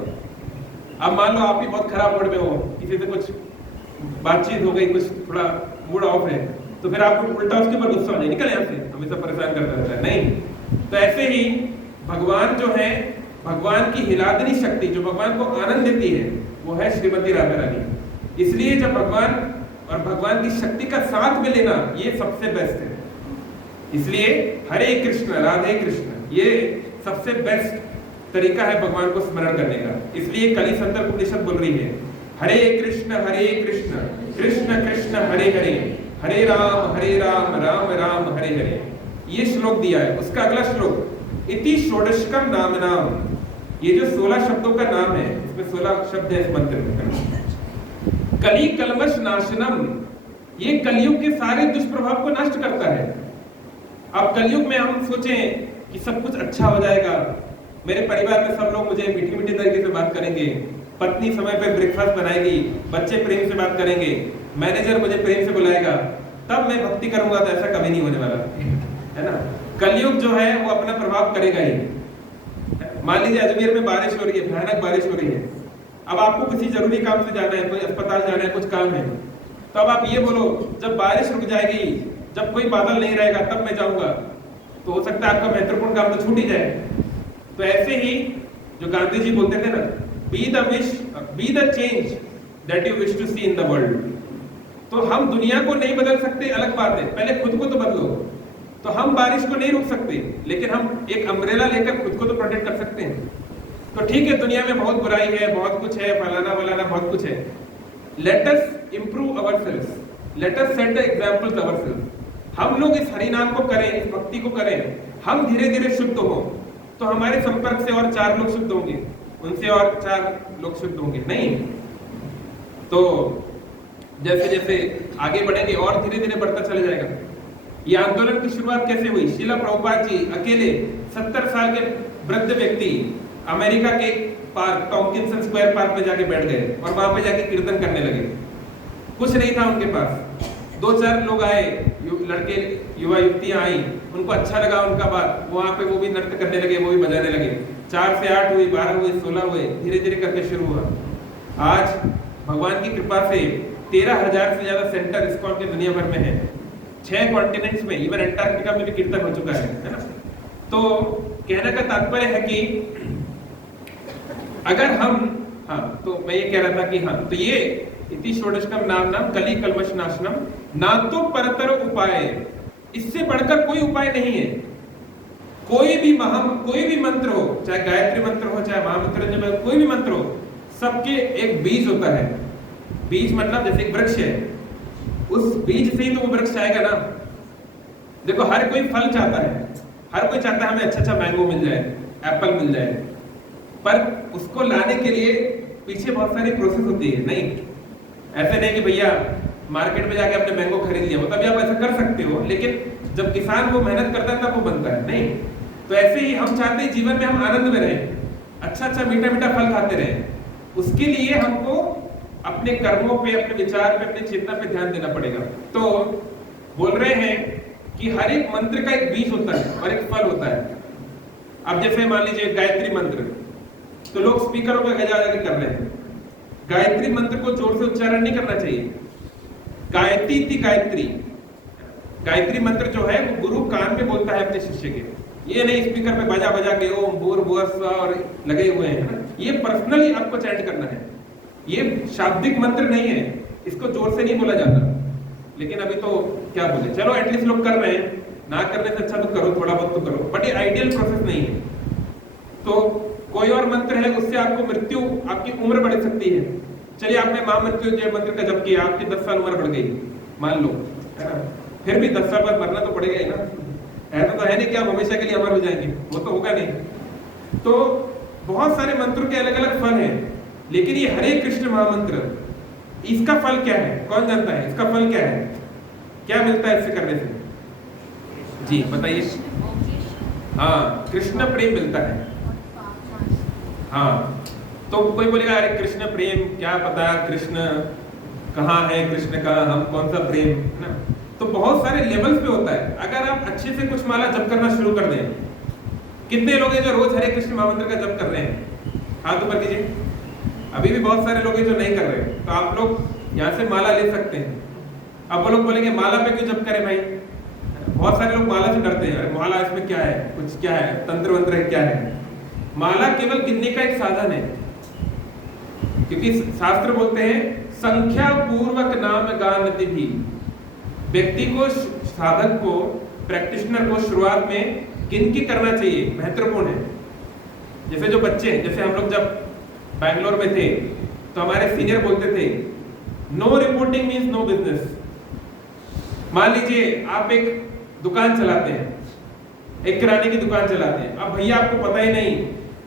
अब मान लो आप भी बहुत खराब मूड में हो, किसी से कुछ बातचीत हो गई, कुछ थोड़ा मूड ऑफ है, तो फिर आपको उल्टा उसके ऊपर गुस्सा हो जाए, निकल यहाँ से, हमेशा परेशान करता रहता है। नहीं, तो ऐसे ही भगवान जो है, भगवान की हिलादनी शक्ति जो भगवान को आनंद देती है वो है श्रीमती राधा रानी। इसलिए जब भगवान और भगवान की शक्ति का साथ में लेना ये सबसे बेस्ट है। इसलिए हरे कृष्ण राधे कृष्ण ये सबसे बेस्ट तरीका है भगवान को स्मरण करने का। इसलिए कली संदर्भ उपनिषद बोल रही है, हरे कृष्ण कृष्ण कृष्ण हरे हरे, हरे राम राम राम हरे हरे। ये श्लोक दिया है। उसका अगला श्लोक इति षोडशकम नाम नाम, ये जो 16 शब्दों का नाम है, इसमें 16 शब्द है इस मंत्र में। कली कलमश नाशनम, ये कलयुग के सारे दुष्प्रभाव को नष्ट करता है। अब कलयुग में हम सोचें कि सब कुछ अच्छा हो जाएगा, मेरे परिवार में सब लोग मुझे मीठी मीठी तरीके से बात करेंगे, पत्नी समय पे ब्रेकफास्ट बनाएगी, बच्चे प्रेम से बात करेंगे, मैनेजर मुझे प्रेम से बुलाएगा, तब मैं भक्ति करूंगा, तो ऐसा कभी नहीं होने वाला है ना। कलयुग जो है वो अपना प्रभाव करेगा ही। मान लीजिए अजमेर में बारिश हो रही है, भयानक बारिश हो रही है, अब आपको किसी जरूरी काम से जाना है, कोई अस्पताल जाना है, कुछ काम है, तो अब आप ये बोलो जब बारिश रुक जाएगी, जब कोई बादल नहीं रहेगा तब मैं जाऊंगा, तो हो सकता है आपका महत्वपूर्ण काम तो छूट ही जाए। तो ऐसे ही जो गांधी जी बोलते थे ना, be the change that you wish to see in the world. तो हम दुनिया को नहीं बदल सकते, अलग बात है, पहले खुद को तो बदलो। तो हम बारिश को नहीं रोक सकते, लेकिन हम एक अम्ब्रेला लेकर खुद को तो प्रोटेक्ट कर सकते हैं। तो ठीक है, दुनिया में बहुत बुराई है, बहुत कुछ है, फलाना फलाना बहुत कुछ है, let us improve ourselves, let us set the examples ourselves. हम लोग इस हरि नाम को करें, इस भक्ति को करें, हम धीरे धीरे शुद्ध हो, तो हमारे संपर्क से और 4 लोग शुद्ध होंगे, उनसे और 4 लोग शुद्ध होंगे। नहीं तो जैसे जैसे आगे बढ़ेंगे और धीरे धीरे बढ़ता चला जाएगा। ये आंदोलन की शुरुआत कैसे हुई? शीला प्रभुपाद जी अकेले 70 साल के वृद्ध व्यक्ति अमेरिका के पार्क, टॉम्किंसन स्क्वायर पार्क में जाके बैठ गए और वहां पे जाके कीर्तन करने लगे। कुछ नहीं था उनके पास, 2-4 लोग आए, लड़के युवा युवतियां आई, उनको अच्छा लगा उनका बात, वहां पे वो भी नृत्य करने लगे, वो भी बजाने लगे। 4 से 8 हुई, 12 हुई, 16 हुए, धीरे धीरे करके शुरू हुआ। आज भगवान की कृपा से 13,000 से ज्यादा सेंटर इस्कॉन के दुनिया भर में है, 6 कॉन्टिनेंट्स में, इवन अंटार्कटिका में भी कीर्तन हो चुका है ना। तो कहने का तात्पर्य है कि अगर हम, हाँ, तो मैं ये कह रहा था कि हाँ, तो ये इति षोडशकम नाम नाम कली कल्मष नाशनम, ना तो परतर उपाय, इससे बढ़कर कोई उपाय नहीं है। कोई भी मंत्र हो, चाहे गायत्री मंत्र हो, चाहे महामंत्र, कोई भी मंत्र हो, सबके एक बीज होता है। बीज मतलब जैसे एक वृक्ष है, उस बीज से ही तो वो वृक्ष आएगा ना। देखो हर कोई फल चाहता है, हर कोई चाहता है हमें अच्छा मैंगो मिल जाए, एप्पल मिल जाए, पर उसको लाने के लिए पीछे बहुत सारी प्रोसेस होती है। नहीं, ऐसे नहीं कि भैया मार्केट में जाके अपने मैंगो खरीद लिया, तभी आप ऐसा कर सकते हो, लेकिन जब किसान वो मेहनत करता है तब वो बनता है। नहीं, तो ऐसे ही हम चाहते हैं जीवन में हम आनंद में रहें। अच्छा अच्छा मीठा मीठा फल खाते रहे। उसके लिए हमको अपने कर्मों पे, अपने विचार पे, अपनी चेतना पे ध्यान देना पड़ेगा। तो बोल रहे हैं कि हर एक मंत्र का एक बीज होता है और एक फल होता है। अब जैसे मान लीजिए गायत्री मंत्र, तो लोग स्पीकरों पे गजा गजा कर रहे हैं। गायत्री मंत्र को जोर से उच्चारण नहीं करना चाहिए। गायत्री थी गायत्री, गायत्री मंत्र जो है वो गुरु कान में बोलता है अपने शिष्य के, ये नहीं स्पीकर पे बजा बजा के ओम भूर्भुवः स्वः और लगे हुए हैं ना। ये पर्सनली आपको चैंट करना है, ये शाब्दिक मंत्र नहीं है, इसको जोर से नहीं बोला जाता। लेकिन अभी तो क्या बोले, चलो एटलीस्ट लोग कर रहे हैं, ना करने से अच्छा तो करो, थोड़ा बहुत तो करो, बट ये आइडियल प्रोसेस नहीं है। तो कोई और मंत्र है उससे आपको मृत्यु, आपकी उम्र बढ़ सकती है। चलिए आपने महामृत्युंजय मंत्र का जप किया, आपकी 10 साल उम्र बढ़ गई मान लो, है ना, फिर भी 10 साल बाद मरना तो पड़ेगा ही ना। ऐसा तो है नहीं कि आप हमेशा के लिए अमर हो जाएंगे, वो तो होगा नहीं। तो बहुत सारे मंत्रों के अलग अलग फल हैं, लेकिन ये हरे कृष्ण महामंत्र, इसका फल क्या है, कौन जानता है इसका फल क्या है, क्या मिलता है इससे करने से? जी बताइए। हाँ, कृष्ण प्रेम मिलता है। हाँ, तो कोई बोलेगा अरे कृष्ण प्रेम क्या पता, कृष्ण कहाँ है, कृष्ण का हम कौन सा प्रेम, है ना। तो बहुत सारे लेवल्स पे होता है। अगर आप अच्छे से कुछ माला जप करना शुरू कर दें, कितने लोग हैं जो रोज हरे कृष्ण महामंत्र का जप कर रहे हैं, हाथ ऊपर कीजिए। अभी भी बहुत सारे लोग हैं जो नहीं कर रहे, तो आप लोग यहाँ से माला ले सकते हैं। अब वो लोग बोलेंगे माला पे क्यों जप करें भाई, बहुत सारे लोग माला से डरते हैं, अरे माला इसमें क्या है, कुछ क्या है, तंत्र वंत्र है क्या है। माला केवल गिनने का एक साधन है, क्योंकि शास्त्र बोलते हैं संख्या पूर्वक नाम गानति भी। व्यक्ति को, साधक को, प्रैक्टिशनर को शुरुआत में गिनती करना चाहिए, महत्वपूर्ण है। जैसे जो बच्चे, जैसे हम लोग जब बैंगलोर में थे तो हमारे सीनियर बोलते थे no reporting means no business. मान लीजिए आप एक दुकान चलाते हैं, एक किराने की दुकान चलाते हैं, अब भैया आपको पता ही नहीं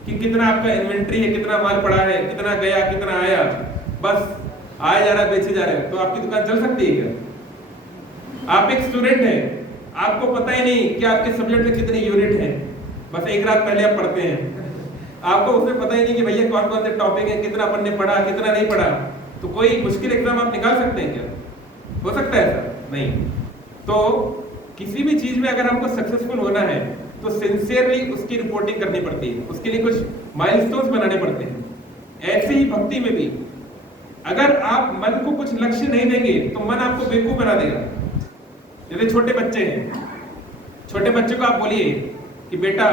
कि कितना आपका इन्वेंट्री है, कितना माल पड़ा है, कितना गया कितना आया, बस आया जा रहा है बेचे जा रहे हैं, तो आपकी दुकान चल सकती है क्या? आप एक स्टूडेंट हैं, आपको पता ही नहीं कि आपके सब्जेक्ट में कितने यूनिट हैं, बस एक रात पहले आप पढ़ते हैं, आपको उसमें पता ही नहीं कि भैया कौन कौन से टॉपिक है, कितना अपन ने पढ़ा कितना नहीं पढ़ा। तो कोई मुश्किल एग्जाम आप निकाल सकते हैं क्या? हो सकता है ऐसा? नहीं। तो किसी भी चीज में अगर हमको सक्सेसफुल होना है तो सिंसियरली उसकी रिपोर्टिंग करनी पड़ती है, उसके लिए कुछ माइलस्टोन्स बनाने पड़ते हैं। ऐसे ही भक्ति में भी अगर आप मन को कुछ लक्ष्य नहीं देंगे तो मन आपको बेवकूफ बना देगा। जैसे छोटे बच्चे हैं, छोटे बच्चे को आप बोलिए कि बेटा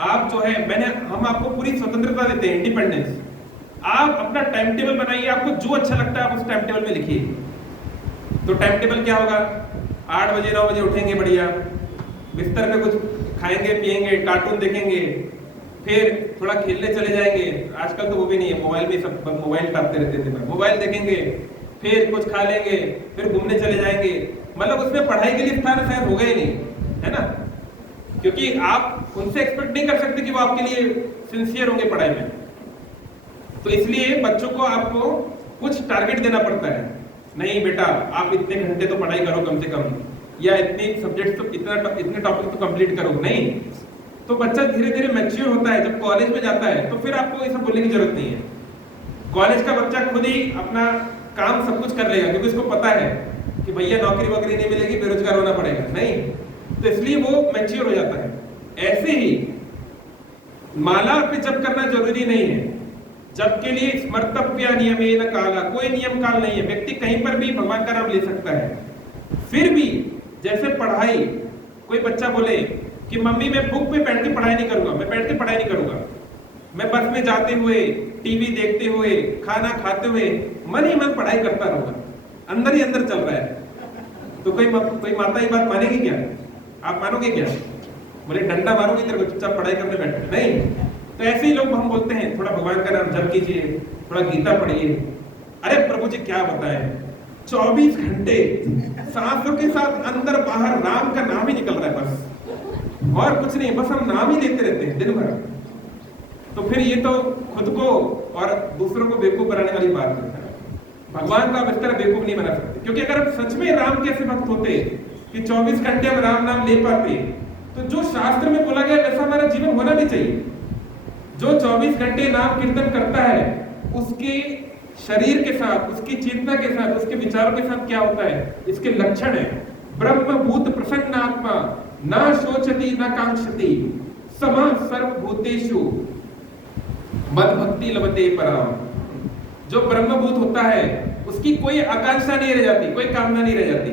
आप जो है, हम आपको पूरी स्वतंत्रता देते हैं, इंडिपेंडेंस, आप अपना टाइम टेबल बनाइए, आपको जो अच्छा लगता है आप उस टाइम टेबल में लिखिए। तो टाइम टेबल क्या होगा, 8 बजे 9 बजे उठेंगे, बढ़िया बिस्तर पे कुछ खाएंगे पिएंगे, कार्टून देखेंगे, फिर थोड़ा खेलने चले जाएंगे। आजकल तो वो भी नहीं है, मोबाइल में सब मोबाइल टापते रहते थे, मोबाइल देखेंगे, फिर कुछ खा लेंगे, फिर घूमने चले जाएंगे। मतलब उसमें पढ़ाई के लिए स्थान शायद होगा ही नहीं, है ना, क्योंकि आप उनसे एक्सपेक्ट नहीं कर सकते कि वो आपके लिए सिंसियर होंगे पढ़ाई में। तो इसलिए बच्चों को आपको कुछ टारगेट देना पड़ता है, नहीं बेटा आप इतने घंटे तो पढ़ाई करो कम से कम, या इतने सब्जेक्ट तो इतने टॉपिक तो कंप्लीट करो। नहीं, तो बच्चा धीरे धीरे मैच्योर होता है, जब कॉलेज में जाता है तो फिर आपको ये सब बोलने की जरूरत नहीं है। कॉलेज का बच्चा खुद ही अपना काम सब कुछ कर लेगा, क्योंकि उसको पता है कि भैया नौकरी वोकरी नहीं मिलेगी, बेरोजगार होना पड़ेगा, नहीं, तो इसलिए वो मैच्योर हो जाता है। ऐसे ही माला पे जप करना जरूरी नहीं है, जप के लिए स्मर्तव्य नियमेन काला, कोई नियम काल नहीं है, व्यक्ति कहीं पर भी भगवान का नाम ले सकता है। फिर भी जैसे पढ़ाई, कोई बच्चा बोले कि मम्मी मैं बुक पे बैठ के पढ़ाई नहीं करूंगा, मैं बैठ के पढ़ाई नहीं करूंगा, मैं बस में जाते हुए, टीवी देखते हुए, खाना खाते हुए मन ही मन पढ़ाई करता रहूंगा, अंदर ही अंदर चल रहा है। तो कोई माता ये बात मानेगी क्या? आप मानोगे क्या? बोले डंडा मारोगे तेरे को, चुपचाप पढ़ाई करने बैठे, नहीं। तो ऐसे ही लोग हम बोलते हैं थोड़ा भगवान का नाम जप कीजिए, थोड़ा गीता पढ़िए। अरे प्रभु जी क्या बताएं, 24 घंटे सांसों के साथ अंदर बाहर राम का नाम ही निकल रहा है, बस और कुछ नहीं, बस हम नाम ही लेते रहते हैं दिन भर। तो फिर ये तो खुद को और दूसरों को बेवकूफ बनाने वाली बात है। भगवान को आप इस तरह बेवकूफ नहीं बना सकते, क्योंकि अगर आप सच में राम के ऐसे भक्त होते कि 24 घंटे हम राम नाम ले पाते, तो जो शास्त्र में बोला गया वैसा हमारा जीवन होना भी चाहिए। जो 24 घंटे नाम कीर्तन करता है उसके शरीर के साथ, उसकी चेतना के साथ, उसके विचारों के साथ क्या होता है, इसके लक्षण है। ब्रह्म भूत प्रसन्न आत्मा, ना शोचति ना कांक्षति, समा सर्वभूतेषु मद भक्ति लभते पराम। जो ब्रह्मभूत होता है उसकी कोई आकांक्षा नहीं रह जाती, कोई कामना नहीं रह जाती।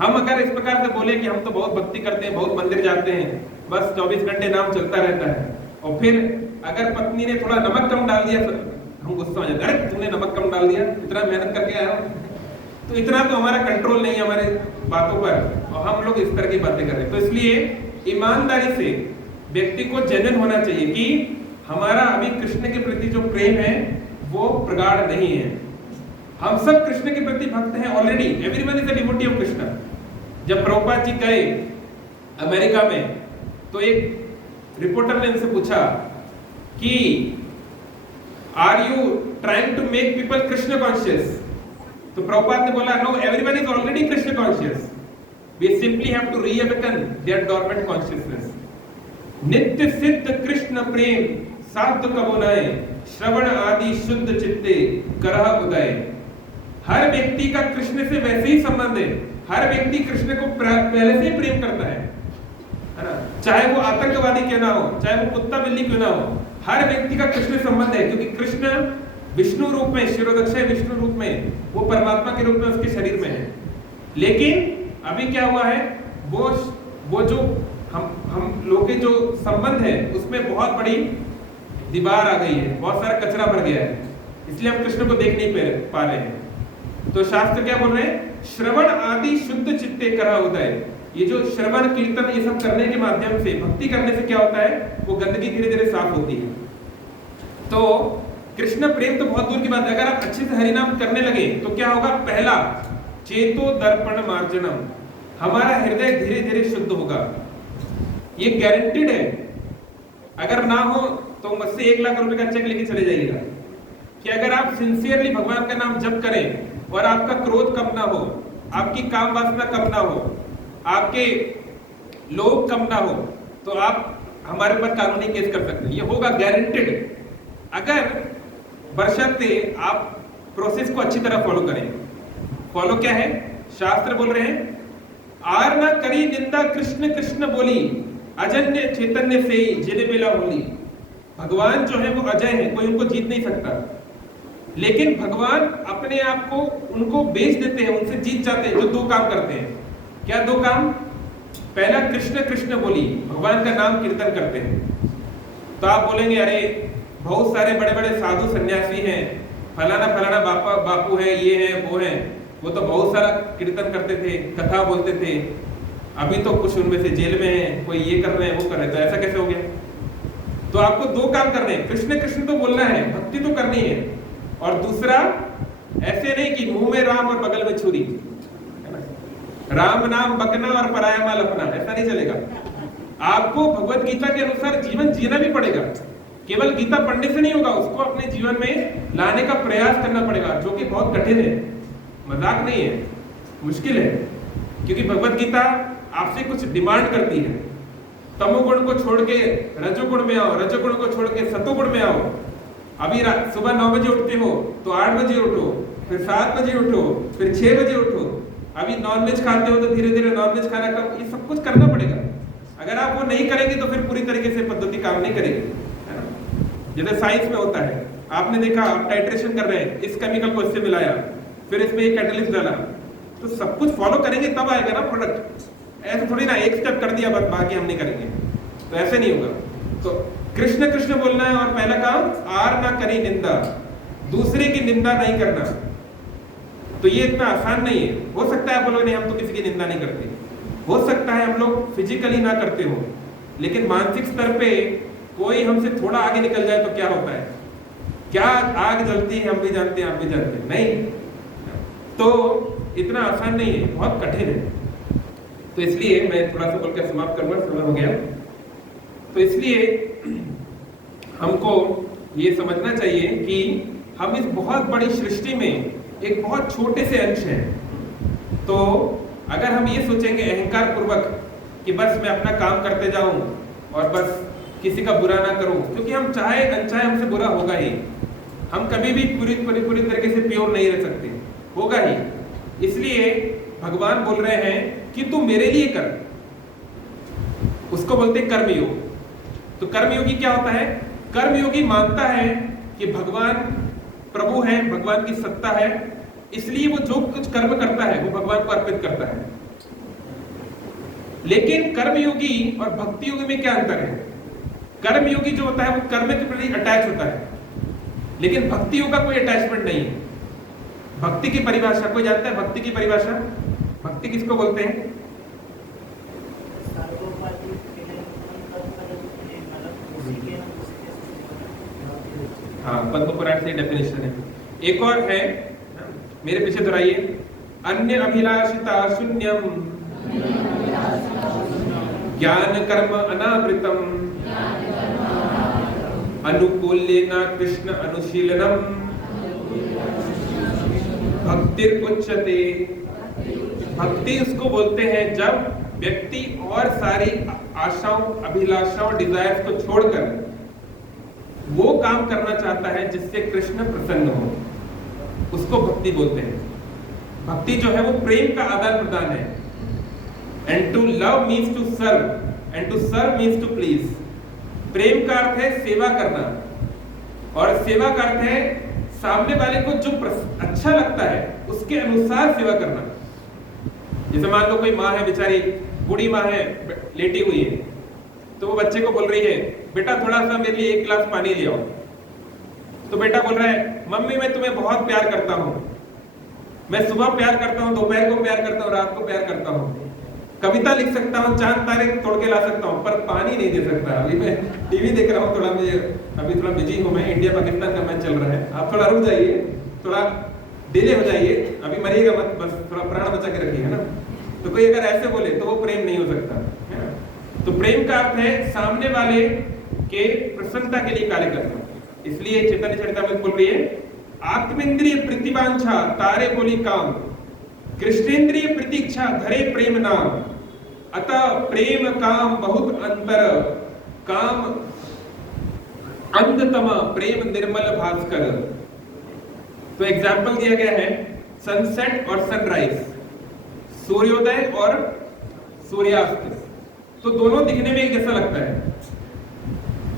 हम अगर इस प्रकार से बोले कि हम तो बहुत भक्ति करते हैं, बहुत मंदिर जाते हैं, बस 24 घंटे नाम चलता रहता है, और फिर अगर पत्नी ने थोड़ा नमक कम डाल दिया तो हम गुस्सा हो जाते हैं, अरे तूने नमक कम डाल दिया, इतना मेहनत करके आया हूं। तो इतना तो हमारा कंट्रोल नहीं है हमारे बातों पर, और हम लोग इस तरह की बातें कर रहे हैं। तो इसलिए ईमानदारी से व्यक्ति को जेन्युइन होना चाहिए कि हमारा अभी कृष्ण के प्रति जो प्रेम है वो प्रगाढ़ नहीं है। हम सब कृष्ण के प्रति भक्त हैं already, everyone is a devotee of Krishna. जब प्रभुपाद जी गए अमेरिका में तो एक रिपोर्टर ने उनसे पूछा कि are you trying to make people Krishna conscious? तो प्रभुपाद ने बोला, no, everyone is already Krishna conscious, we simply have to reawaken their dormant consciousness. नित्य सिद्ध कृष्ण प्रेम साध कबो नए, श्रवण आदि शुद्ध चित्ते करह उदय। हर व्यक्ति का कृष्ण से वैसे ही संबंध है, हर व्यक्ति कृष्ण को पहले से ही प्रेम करता है ना, चाहे वो आतंकवादी क्यों ना हो, चाहे वो कुत्ता बिल्ली क्यों ना हो, हर व्यक्ति का कृष्ण संबंध है। क्योंकि कृष्ण विष्णु रूप में, शिरोदक्षय विष्णु रूप में, वो परमात्मा के रूप में उसके शरीर में है। लेकिन अभी क्या हुआ है, वो जो हम लोग के जो संबंध है उसमें बहुत बड़ी दीवार आ गई है, बहुत सारा कचरा भर गया है, इसलिए हम कृष्ण को देख नहीं पा रहे हैं। तो शास्त्र क्या बोल रहे हैं, श्रवण आदि शुद्ध चित्ते करह उदय। ये जो श्रवण कीर्तन ये सब करने के माध्यम से, भक्ति करने से क्या होता है, वो गंदगी धीरे धीरे साफ होती है। तो कृष्ण प्रेम तो बहुत दूर की बात है, अगर आप अच्छे से हरिनाम करने लगे तो क्या होगा, पहला चेतो दर्पण मार्जनम, हमारा हृदय धीरे धीरे शुद्ध होगा। ये गारंटीड है। अगर ना हो तो मुझसे 1 लाख रुपए का चेक लेके चले जाइएगा कि अगर आप सिंसियरली भगवान का नाम जप करें और आपका क्रोध कम ना हो, आपकी काम वासना कम ना हो, आपके लोभ कम ना हो, तो आप हमारे ऊपर कानूनी केस कर सकते हैं, ये होगा गारंटेड। अगर बशर्ते आप प्रोसेस को अच्छी तरह फॉलो करें। फॉलो क्या है, शास्त्र बोल रहे हैं, आर ना करी निंदा कृष्ण कृष्ण बोली, अजन्य चैतन्य से जिले बेला होली। भगवान जो है वो अजय है, कोई उनको जीत नहीं सकता, लेकिन भगवान अपने आप को उनको बेच देते हैं, उनसे जीत जाते हैं जो 2 काम करते हैं। क्या 2 काम? पहला कृष्ण कृष्ण बोली, भगवान का नाम कीर्तन करते हैं। तो आप बोलेंगे, अरे बहुत सारे बड़े बड़े साधु सन्यासी हैं, फलाना फलाना बापू है, ये है वो है, वो तो बहुत सारा कीर्तन करते थे, कथा बोलते थे, अभी तो कुछ उनमें से जेल में है, कोई ये कर रहे हैं वो कर रहे हैं, तो ऐसा कैसे हो गया? तो आपको 2 काम करने हैं, कृष्ण कृष्ण तो बोलना है, भक्ति तो करनी है, और दूसरा ऐसे नहीं कि मुंह में राम और बगल में छुरी, राम नाम बकना और पराया माल अपना, ऐसा नहीं चलेगा। आपको भगवत गीता के अनुसार जीवन जीना भी पड़ेगा। केवल गीता पढ़ने से नहीं होगा, उसको अपने जीवन में लाने का प्रयास करना पड़ेगा, जो कि बहुत कठिन है, मजाक नहीं है, मुश्किल है। क्योंकि भगवत गीता आपसे कुछ डिमांड करती है, तमोगुण को छोड़ के रजोगुण में आओ, रजोगुण को छोड़ के सतोगुण में आओ। अभी सुबह 9 बजे उठते हो तो 8 बजे उठो, फिर 7 बजे उठो, फिर 6 बजे उठो। अभी नॉनवेज खाते हो तो धीरे धीरे नॉनवेज खाना कम, ये सब कुछ करना पड़ेगा। अगर आप वो नहीं करेंगे तो फिर पूरी तरीके से पद्धति काम नहीं करेगी, है ना। जैसे साइंस में होता है, आपने देखा आप टाइट्रेशन कर रहे हैं, इस केमिकल को इससे मिलाया, फिर इसमें एक कैटलिस्ट डाला, तो सब कुछ फॉलो करेंगे तब आएगा ना प्रोडक्ट। ऐसे थोड़ी ना एक स्टेप कर दिया बस बाकी हम नहीं करेंगे, तो ऐसे नहीं होगा। तो कृष्ण कृष्ण बोलना है, और पहला काम आर ना करी निंदा, दूसरे की निंदा नहीं करना। तो ये इतना आसान नहीं है। हो सकता है आप बोलोगे नहीं हम तो किसी की निंदा नहीं करते, हो सकता है हम लोग फिजिकली ना करते हो, लेकिन मानसिक स्तर पे कोई हमसे थोड़ा आगे निकल जाए तो क्या होता है, क्या आग जलती है, हम भी जानते हैं, आप भी जानते हैं, नहीं। तो इतना आसान नहीं है, बहुत कठिन है। तो इसलिए मैं थोड़ा सा बोलकर समाप्त करूंगा, समय हो गया। तो इसलिए हमको ये समझना चाहिए कि हम इस बहुत बड़ी सृष्टि में एक बहुत छोटे से अंश हैं। तो अगर हम ये सोचेंगे अहंकार पूर्वक कि बस मैं अपना काम करते जाऊं और बस किसी का बुरा ना करूं, क्योंकि हम चाहे अनचाहे हमसे बुरा होगा ही। हम कभी भी पूरी तरीके से प्योर नहीं रह सकते, होगा ही। इसलिए भगवान बोल रहे हैं कि तू मेरे लिए कर, उसको बोलते हैं कर्मयोग। तो कर्मयोगी क्या होता है? कर्मयोगी मानता है कि भगवान प्रभु है, भगवान की सत्ता है, इसलिए वो जो कुछ कर्म करता है वो भगवान को अर्पित करता है। लेकिन कर्मयोगी और भक्ति योगी में क्या अंतर है? कर्मयोगी जो होता है वो कर्म के प्रति अटैच होता है, लेकिन भक्ति योग का कोई अटैचमेंट नहीं है। भक्ति की परिभाषा कोई जानता है? भक्ति की परिभाषा, भक्ति किसको बोलते हैं? हाँ, पद्म पुराण से डेफिनेशन है। एक और है, मेरे पीछे दोहराइए, अन्य अभिलाषिता शून्यम ज्ञान कर्म अनावृतम अनुकूल्येन कृष्ण अनुशीलनम भक्तिर् उच्यते। भक्ति उसको बोलते हैं जब व्यक्ति और सारी आशाओं, अभिलाषाओं, डिजायर्स को छोड़कर वो काम करना चाहता है जिससे कृष्ण प्रसन्न हो, उसको भक्ति बोलते हैं। भक्ति जो है वो प्रेम का आदान प्रदान है। And to love means to serve and to serve means to please. प्रेम का अर्थ है सेवा करना, और सेवा का अर्थ है सामने वाले को जो अच्छा लगता है उसके अनुसार सेवा करना। जैसे मान लो कोई माँ है, बेचारी बूढ़ी माँ है, लेटी हुई है, तो वो बच्चे को बोल रही है, बेटा थोड़ा सा मेरे लिए 1 गिलास पानी ले आओ। तो बेटा बोल रहा है, मम्मी मैं तुम्हें बहुत प्यार करता हूँ, मैं सुबह प्यार करता हूँ, दोपहर को प्यार करता हूँ, रात को प्यार करता हूँ, कविता लिख सकता हूँ, चांद तारे तोड़ के ला सकता हूँ, पर पानी नहीं दे सकता। अभी मैं टीवी देख रहा हूँ, थोड़ा मुझे अभी थोड़ा बिजी हूँ मैं, इंडिया पाकिस्तान का मैच चल रहा है, आप थोड़ा रुक जाइए, थोड़ा डिले हो जाइए, अभी मरिएगा मत, बस थोड़ा प्राण बचा के रखिए, है ना। तो कोई अगर ऐसे बोले तो वो प्रेम नहीं हो सकता, है ना। तो प्रेम का अर्थ है सामने वाले के प्रसन्नता के लिए कार्य करना। इसलिए चैतन्य चरितामृत बोल रही है, आत्मेंद्रिय प्रतिवांछा तारे बोली काम, कृष्णेंद्रिय प्रतीक्षा धरे प्रेम नाम, अतः प्रेम काम बहुत अंतर, काम अंधतम प्रेम निर्मल भास्कर। तो एग्जाम्पल दिया गया है सनसेट और सनराइज, सूर्योदय और सूर्यास्त। तो दोनों दिखने में एक जैसा लगता है।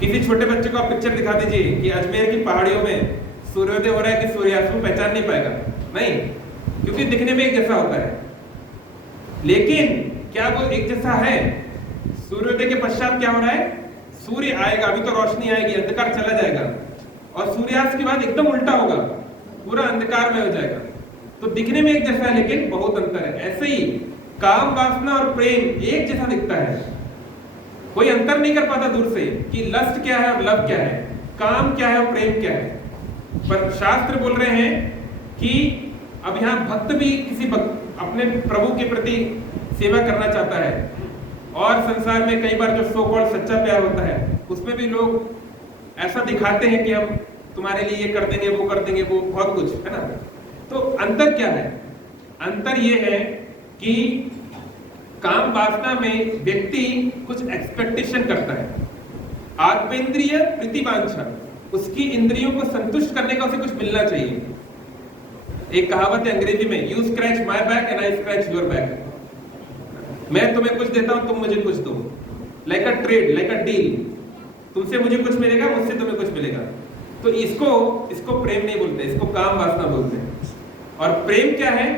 किसी छोटे बच्चे को आप पिक्चर दिखा दीजिए कि अजमेर की पहाड़ियों में सूर्योदय हो रहा है कि सूर्यास्त, वो पहचान नहीं पाएगा, नहीं, क्योंकि दिखने में एक जैसा होता है। लेकिन क्या वो एक जैसा है? सूर्योदय के पश्चात क्या हो रहा है? सूर्य आएगा, अभी तो रोशनी आएगी, अंधकार चला जाएगा, और सूर्यास्त के बाद एकदम उल्टा होगा, पूरा अंधकार में हो जाएगा। तो दिखने में एक जैसा है लेकिन बहुत अंतर है। ऐसे ही काम वासना और प्रेम एक जैसा दिखता है, कोई अंतर नहीं कर पाता दूर से कि लस्ट क्या है और लव क्या है, काम क्या है और प्रेम क्या है। पर शास्त्र बोल रहे हैं कि अब यहाँ भक्त भी किसी अपने प्रभु के प्रति सेवा करना चाहता है, और संसार में कई बार जो सो कॉल्ड सच्चा प्यार होता है उसमें भी लोग ऐसा दिखाते हैं कि हम तुम्हारे लिए ये कर देंगे, वो कर देंगे, वो बहुत कुछ, है ना। तो अंतर क्या है? अंतर ये है कि काम वासना में व्यक्ति कुछ एक्सपेक्टेशन करता है, आत्मेंद्रिय प्रतिवांछा, उसकी इंद्रियों को संतुष्ट करने का उसे कुछ मिलना चाहिए। एक कहावत है अंग्रेजी में, you scratch my back and I scratch your back. मैं तुम्हें कुछ देता हूं, तुम मुझे कुछ दो, like a trade, like a deal, तुमसे मुझे कुछ मिलेगा, मुझसे तुम्हें कुछ मिलेगा। तो इसको प्रेम नहीं बोलते, इसको काम वासना बोलते हैं। और प्रेम क्या है?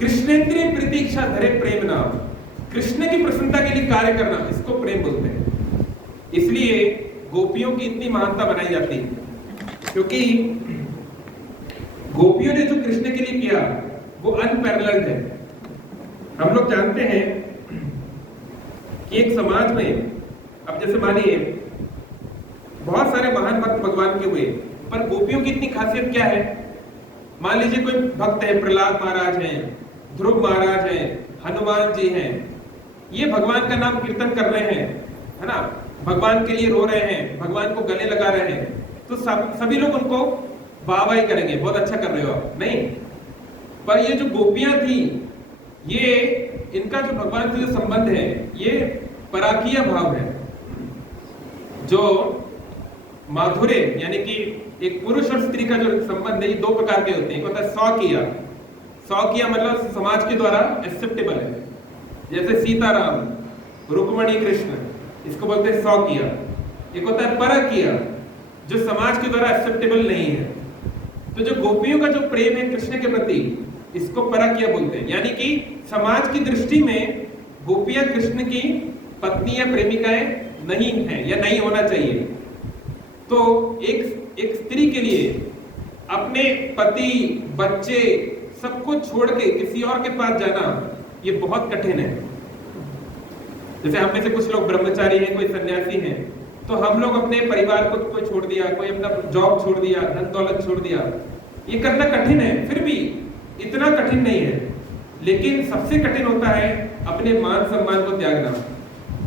कृष्णेंद्रिय प्रतीक्षा धरे प्रेम नाम, कृष्ण की प्रसन्नता के लिए कार्य करना, इसको प्रेम बोलते हैं। इसलिए गोपियों की इतनी महानता बनाई जाती है, क्योंकि गोपियों ने जो कृष्ण के लिए किया वो अनपैरेलल्ड है। हम लोग जानते हैं कि एक समाज में, अब जैसे मानिए बहुत सारे महान भक्त भगवान के हुए, पर गोपियों की इतनी खासियत क्या है? मान लीजिए कोई भक्त है, प्रहलाद महाराज हैं, ध्रुव महाराज हैं, हनुमान जी हैं, ये भगवान का नाम कीर्तन कर रहे हैं, है ना, भगवान के लिए रो रहे हैं, भगवान को गले लगा रहे हैं, तो सभी लोग उनको वाह-वाही करेंगे, बहुत अच्छा कर रहे हो आप, नहीं। पर ये जो गोपियां थी, ये इनका जो भगवान से जो संबंध है ये पराकीय भाव है। जो माधुर्य यानी कि एक पुरुष और स्त्री का जो संबंध है ये दो प्रकार के होते हैं। एक होता है स्वकीय मतलब समाज के द्वारा एक्सेप्टेबल है, जैसे सीताराम, रुक्मणी कृष्ण, इसको बोलते हैं स्वकीय। एक होता है परकीय, जो समाज के द्वारा एक्सेप्टेबल नहीं है। तो जो गोपियों का जो प्रेम है कृष्ण के प्रति, इसको परकीय बोलते हैं, यानी कि समाज की दृष्टि में गोपियां कृष्ण की पत्नी या प्रेमिकाएं नहीं है या नहीं होना चाहिए। तो एक स्त्री के लिए अपने पति, बच्चे सबको छोड़ के किसी और के पास जाना ये बहुत कठिन है। जैसे हम में से कुछ लोग ब्रह्मचारी हैं, कोई सन्यासी हैं, तो हम लोग अपने परिवार को कोई छोड़ दिया, कोई अपना जॉब छोड़ दिया, धन दौलत छोड़ दिया, ये करना कठिन है। फिर भी इतना कठिन नहीं है, लेकिन सबसे कठिन होता है अपने मान सम्मान को त्यागना।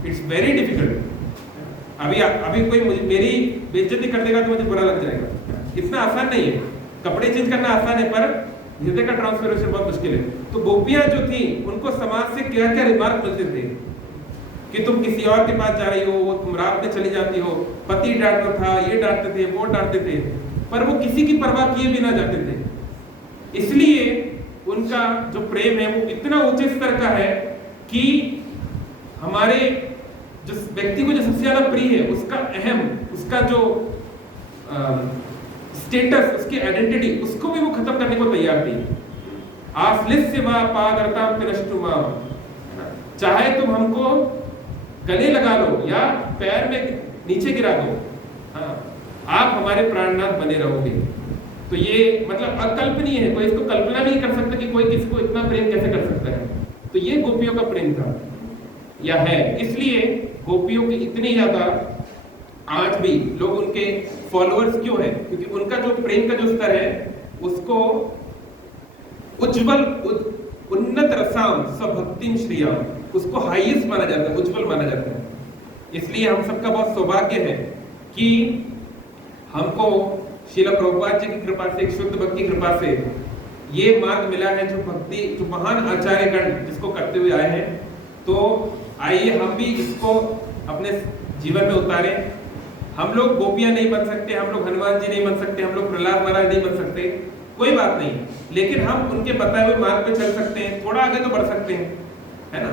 It's very difficult. अभी कोई मेरी बेइज्जती कर देगा तो मुझे बुरा लग जाएगा। इतना आसान नहीं है। कपड़े चेंज करना आसान है, पर हृदय का ट्रांसफॉर्मेशन बहुत मुश्किल है। तो गोपियां जो थी उनको समाज से क्या क्या रिमार्क मिलते थे कि तुम किसी और के पास जा रही हो, तुम रात में चली जाती हो, पति डांटता था, ये डांटते थे, वो डांटते थे, पर वो किसी की परवाह किए भी ना जाते थे। इसलिए उनका जो प्रेम है वो इतना ऊंचे स्तर का है कि हमारे जो व्यक्ति को जो सबसे ज्यादा प्रिय है उसका जो स्टेटस, उसकी आइडेंटिटी, उसको भी वो खत्म करने को तैयार थी। आश्लिष्य वा पादरताम तिरष्टुमा, चाहे तुम हमको गले लगा लो या पैर में नीचे गिरा दो, हाँ, आप हमारे प्राणनाथ बने रहोगे। तो ये मतलब अकल्पनीय है, कोई इसको कल्पना नहीं कर सकता कि कोई किसी को इतना प्रेम कैसे कर सकता है। तो ये गोपियों का प्रेम था या है। इसलिए गोपियों की इतनी ज्यादा आज भी लोग उनके फॉलोअर्स क्यों हैं? क्योंकि उनका जो प्रेम का जो स्तर है उसको उज्जवल उन्नत रसाम स्वभक्तिम श्रियाम, उसको हाईएस्ट माना जाता है, उज्जवल माना जाता है। इसलिए हम सबका बहुत सौभाग्य है कि हमको श्रील प्रभुपाद जी की कृपा से, एक शुद्ध भक्ति की कृपा से ये मार्ग मिला है जो भक्ति, जो महान आचार्यगण जिसको करते हुए आए हैं। तो आइए हम भी इसको अपने जीवन में उतारें। हम लोग गोपियां नहीं बन सकते, हम लोग हनुमान जी नहीं बन सकते, हम लोग प्रहलाद महाराज नहीं बन सकते, कोई बात नहीं, लेकिन हम उनके बताए हुए मार्ग पे चल सकते हैं, थोड़ा आगे तो बढ़ सकते हैं, है ना।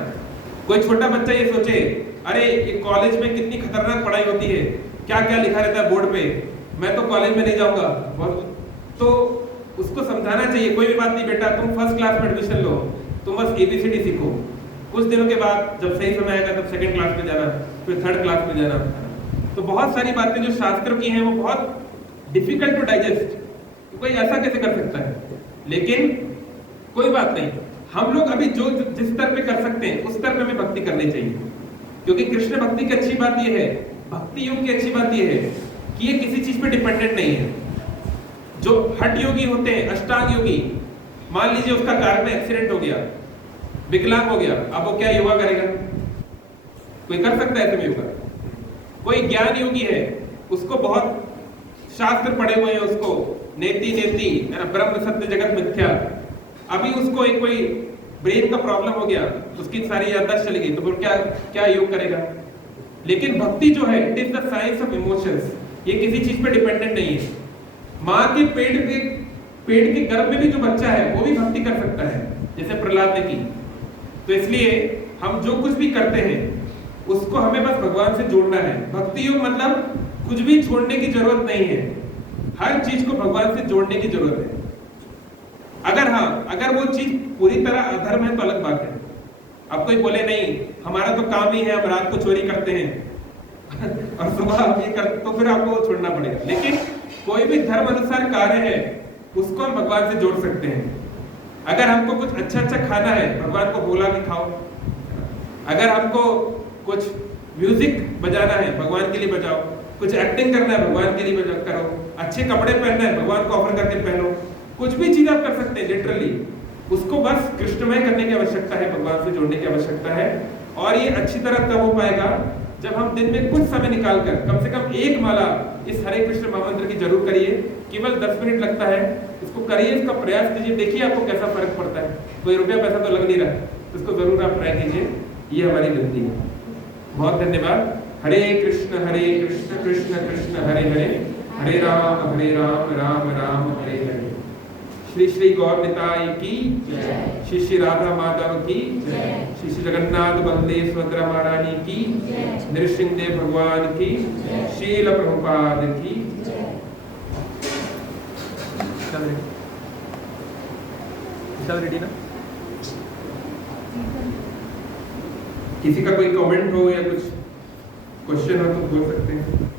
कोई छोटा बच्चा ये सोचे, अरे ये कॉलेज में कितनी खतरनाक पढ़ाई होती है, क्या क्या लिखा रहता है बोर्ड पे, मैं तो कॉलेज में नहीं जाऊंगा, तो उसको समझाना चाहिए, कोई भी बात नहीं बेटा, तुम फर्स्ट क्लास में एडमिशन लो, तुम बस ABCD सीखो, कुछ दिनों के बाद जब सही समय आएगा तब सेकंड क्लास में जाना, फिर थर्ड क्लास में जाना। तो बहुत सारी बातें जो शास्त्रों की हैं वो बहुत डिफिकल्ट टू डाइजेस्ट, कोई ऐसा कैसे कर सकता है, लेकिन कोई बात नहीं, हम लोग अभी जो जिस स्तर पे कर सकते हैं उस स्तर पे हमें भक्ति करनी चाहिए। क्योंकि कृष्ण भक्ति की अच्छी बात यह है, भक्ति योग की अच्छी बात यह है कि ये किसी चीज पे डिपेंडेंट नहीं है। जो हठ योगी होते हैं, अष्टांग योगी, मान लीजिए उसका कार में एक्सीडेंट हो गया, विकलांग हो गया, अब वो क्या योगा करेगा? कोई कर सकता है ऐसे योगा? कोई ज्ञान योगी है, उसको बहुत शास्त्र पढ़े हुए हैं, उसको नेति नेति है ना, ब्रह्म सत्य जगत मिथ्या, अभी उसको एक कोई ब्रेन का प्रॉब्लम हो गया, उसकी सारी याददाश्त चली गई, तो फिर क्या क्या योग करेगा? लेकिन भक्ति जो है, it is the science of emotions, ये किसी चीज पे डिपेंडेंट नहीं है। माँ के पेट के गर्भ में भी जो बच्चा है वो भी भक्ति कर सकता है, जैसे प्रहलाद ने की। तो इसलिए हम जो कुछ भी करते हैं उसको हमें बस भगवान से जोड़ना है। भक्ति योग मतलब कुछ भी छोड़ने की जरूरत नहीं है, हर चीज को भगवान से जोड़ने की जरूरत है। अगर वो चीज पूरी तरह अधर्म है तो अलग बात है। अब कोई बोले नहीं हमारा तो काम ही है, हम रात को चोरी करते हैं और सुबह हम ये कर, तो फिर आपको वो छोड़ना पड़ेगा। लेकिन कोई भी धर्म अनुसार कार्य है उसको हम भगवान से जोड़ सकते हैं। अगर हमको कुछ अच्छा खाना है, भगवान को बोला कि खाओ। अगर हमको कुछ म्यूजिक बजाना है, भगवान के लिए बजाओ। कुछ एक्टिंग करना है, भगवान के लिए करो। अच्छे कपड़े पहनना है, भगवान को ऑफर करके पहनो। कुछ भी चीज आप कर सकते हैं लिटरली, उसको बस कृष्णमय करने की आवश्यकता है, भगवान से जोड़ने की आवश्यकता है। और ये अच्छी तरह तब हो पाएगा जब हम दिन में कुछ समय निकालकर कम से कम एक माला इस हरे कृष्ण महामंत्र की जरूर करिए। केवल 10 मिनट लगता है, इसको करिए, इसका प्रयास कीजिए, देखिए आपको कैसा फर्क पड़ता है। कोई रुपया पैसा तो लग नहीं रहा, इसको जरूर आप ट्राई कीजिए। ये हमारी विनती है। बहुत धन्यवाद। हरे कृष्ण कृष्ण कृष्ण हरे हरे, हरे राम राम राम हरे हरे। श्री श्री गौर निताई की जय, श्री श्री राधा माधव की जय, श्री श्री जगन्नाथ बलदेव सुभद्रा महारानी की, नृसिंहदेव भगवान की, शील प्रभुपाद की। रेडी ना? किसी का कोई कमेंट हो या कुछ क्वेश्चन हो तो बोल सकते हैं।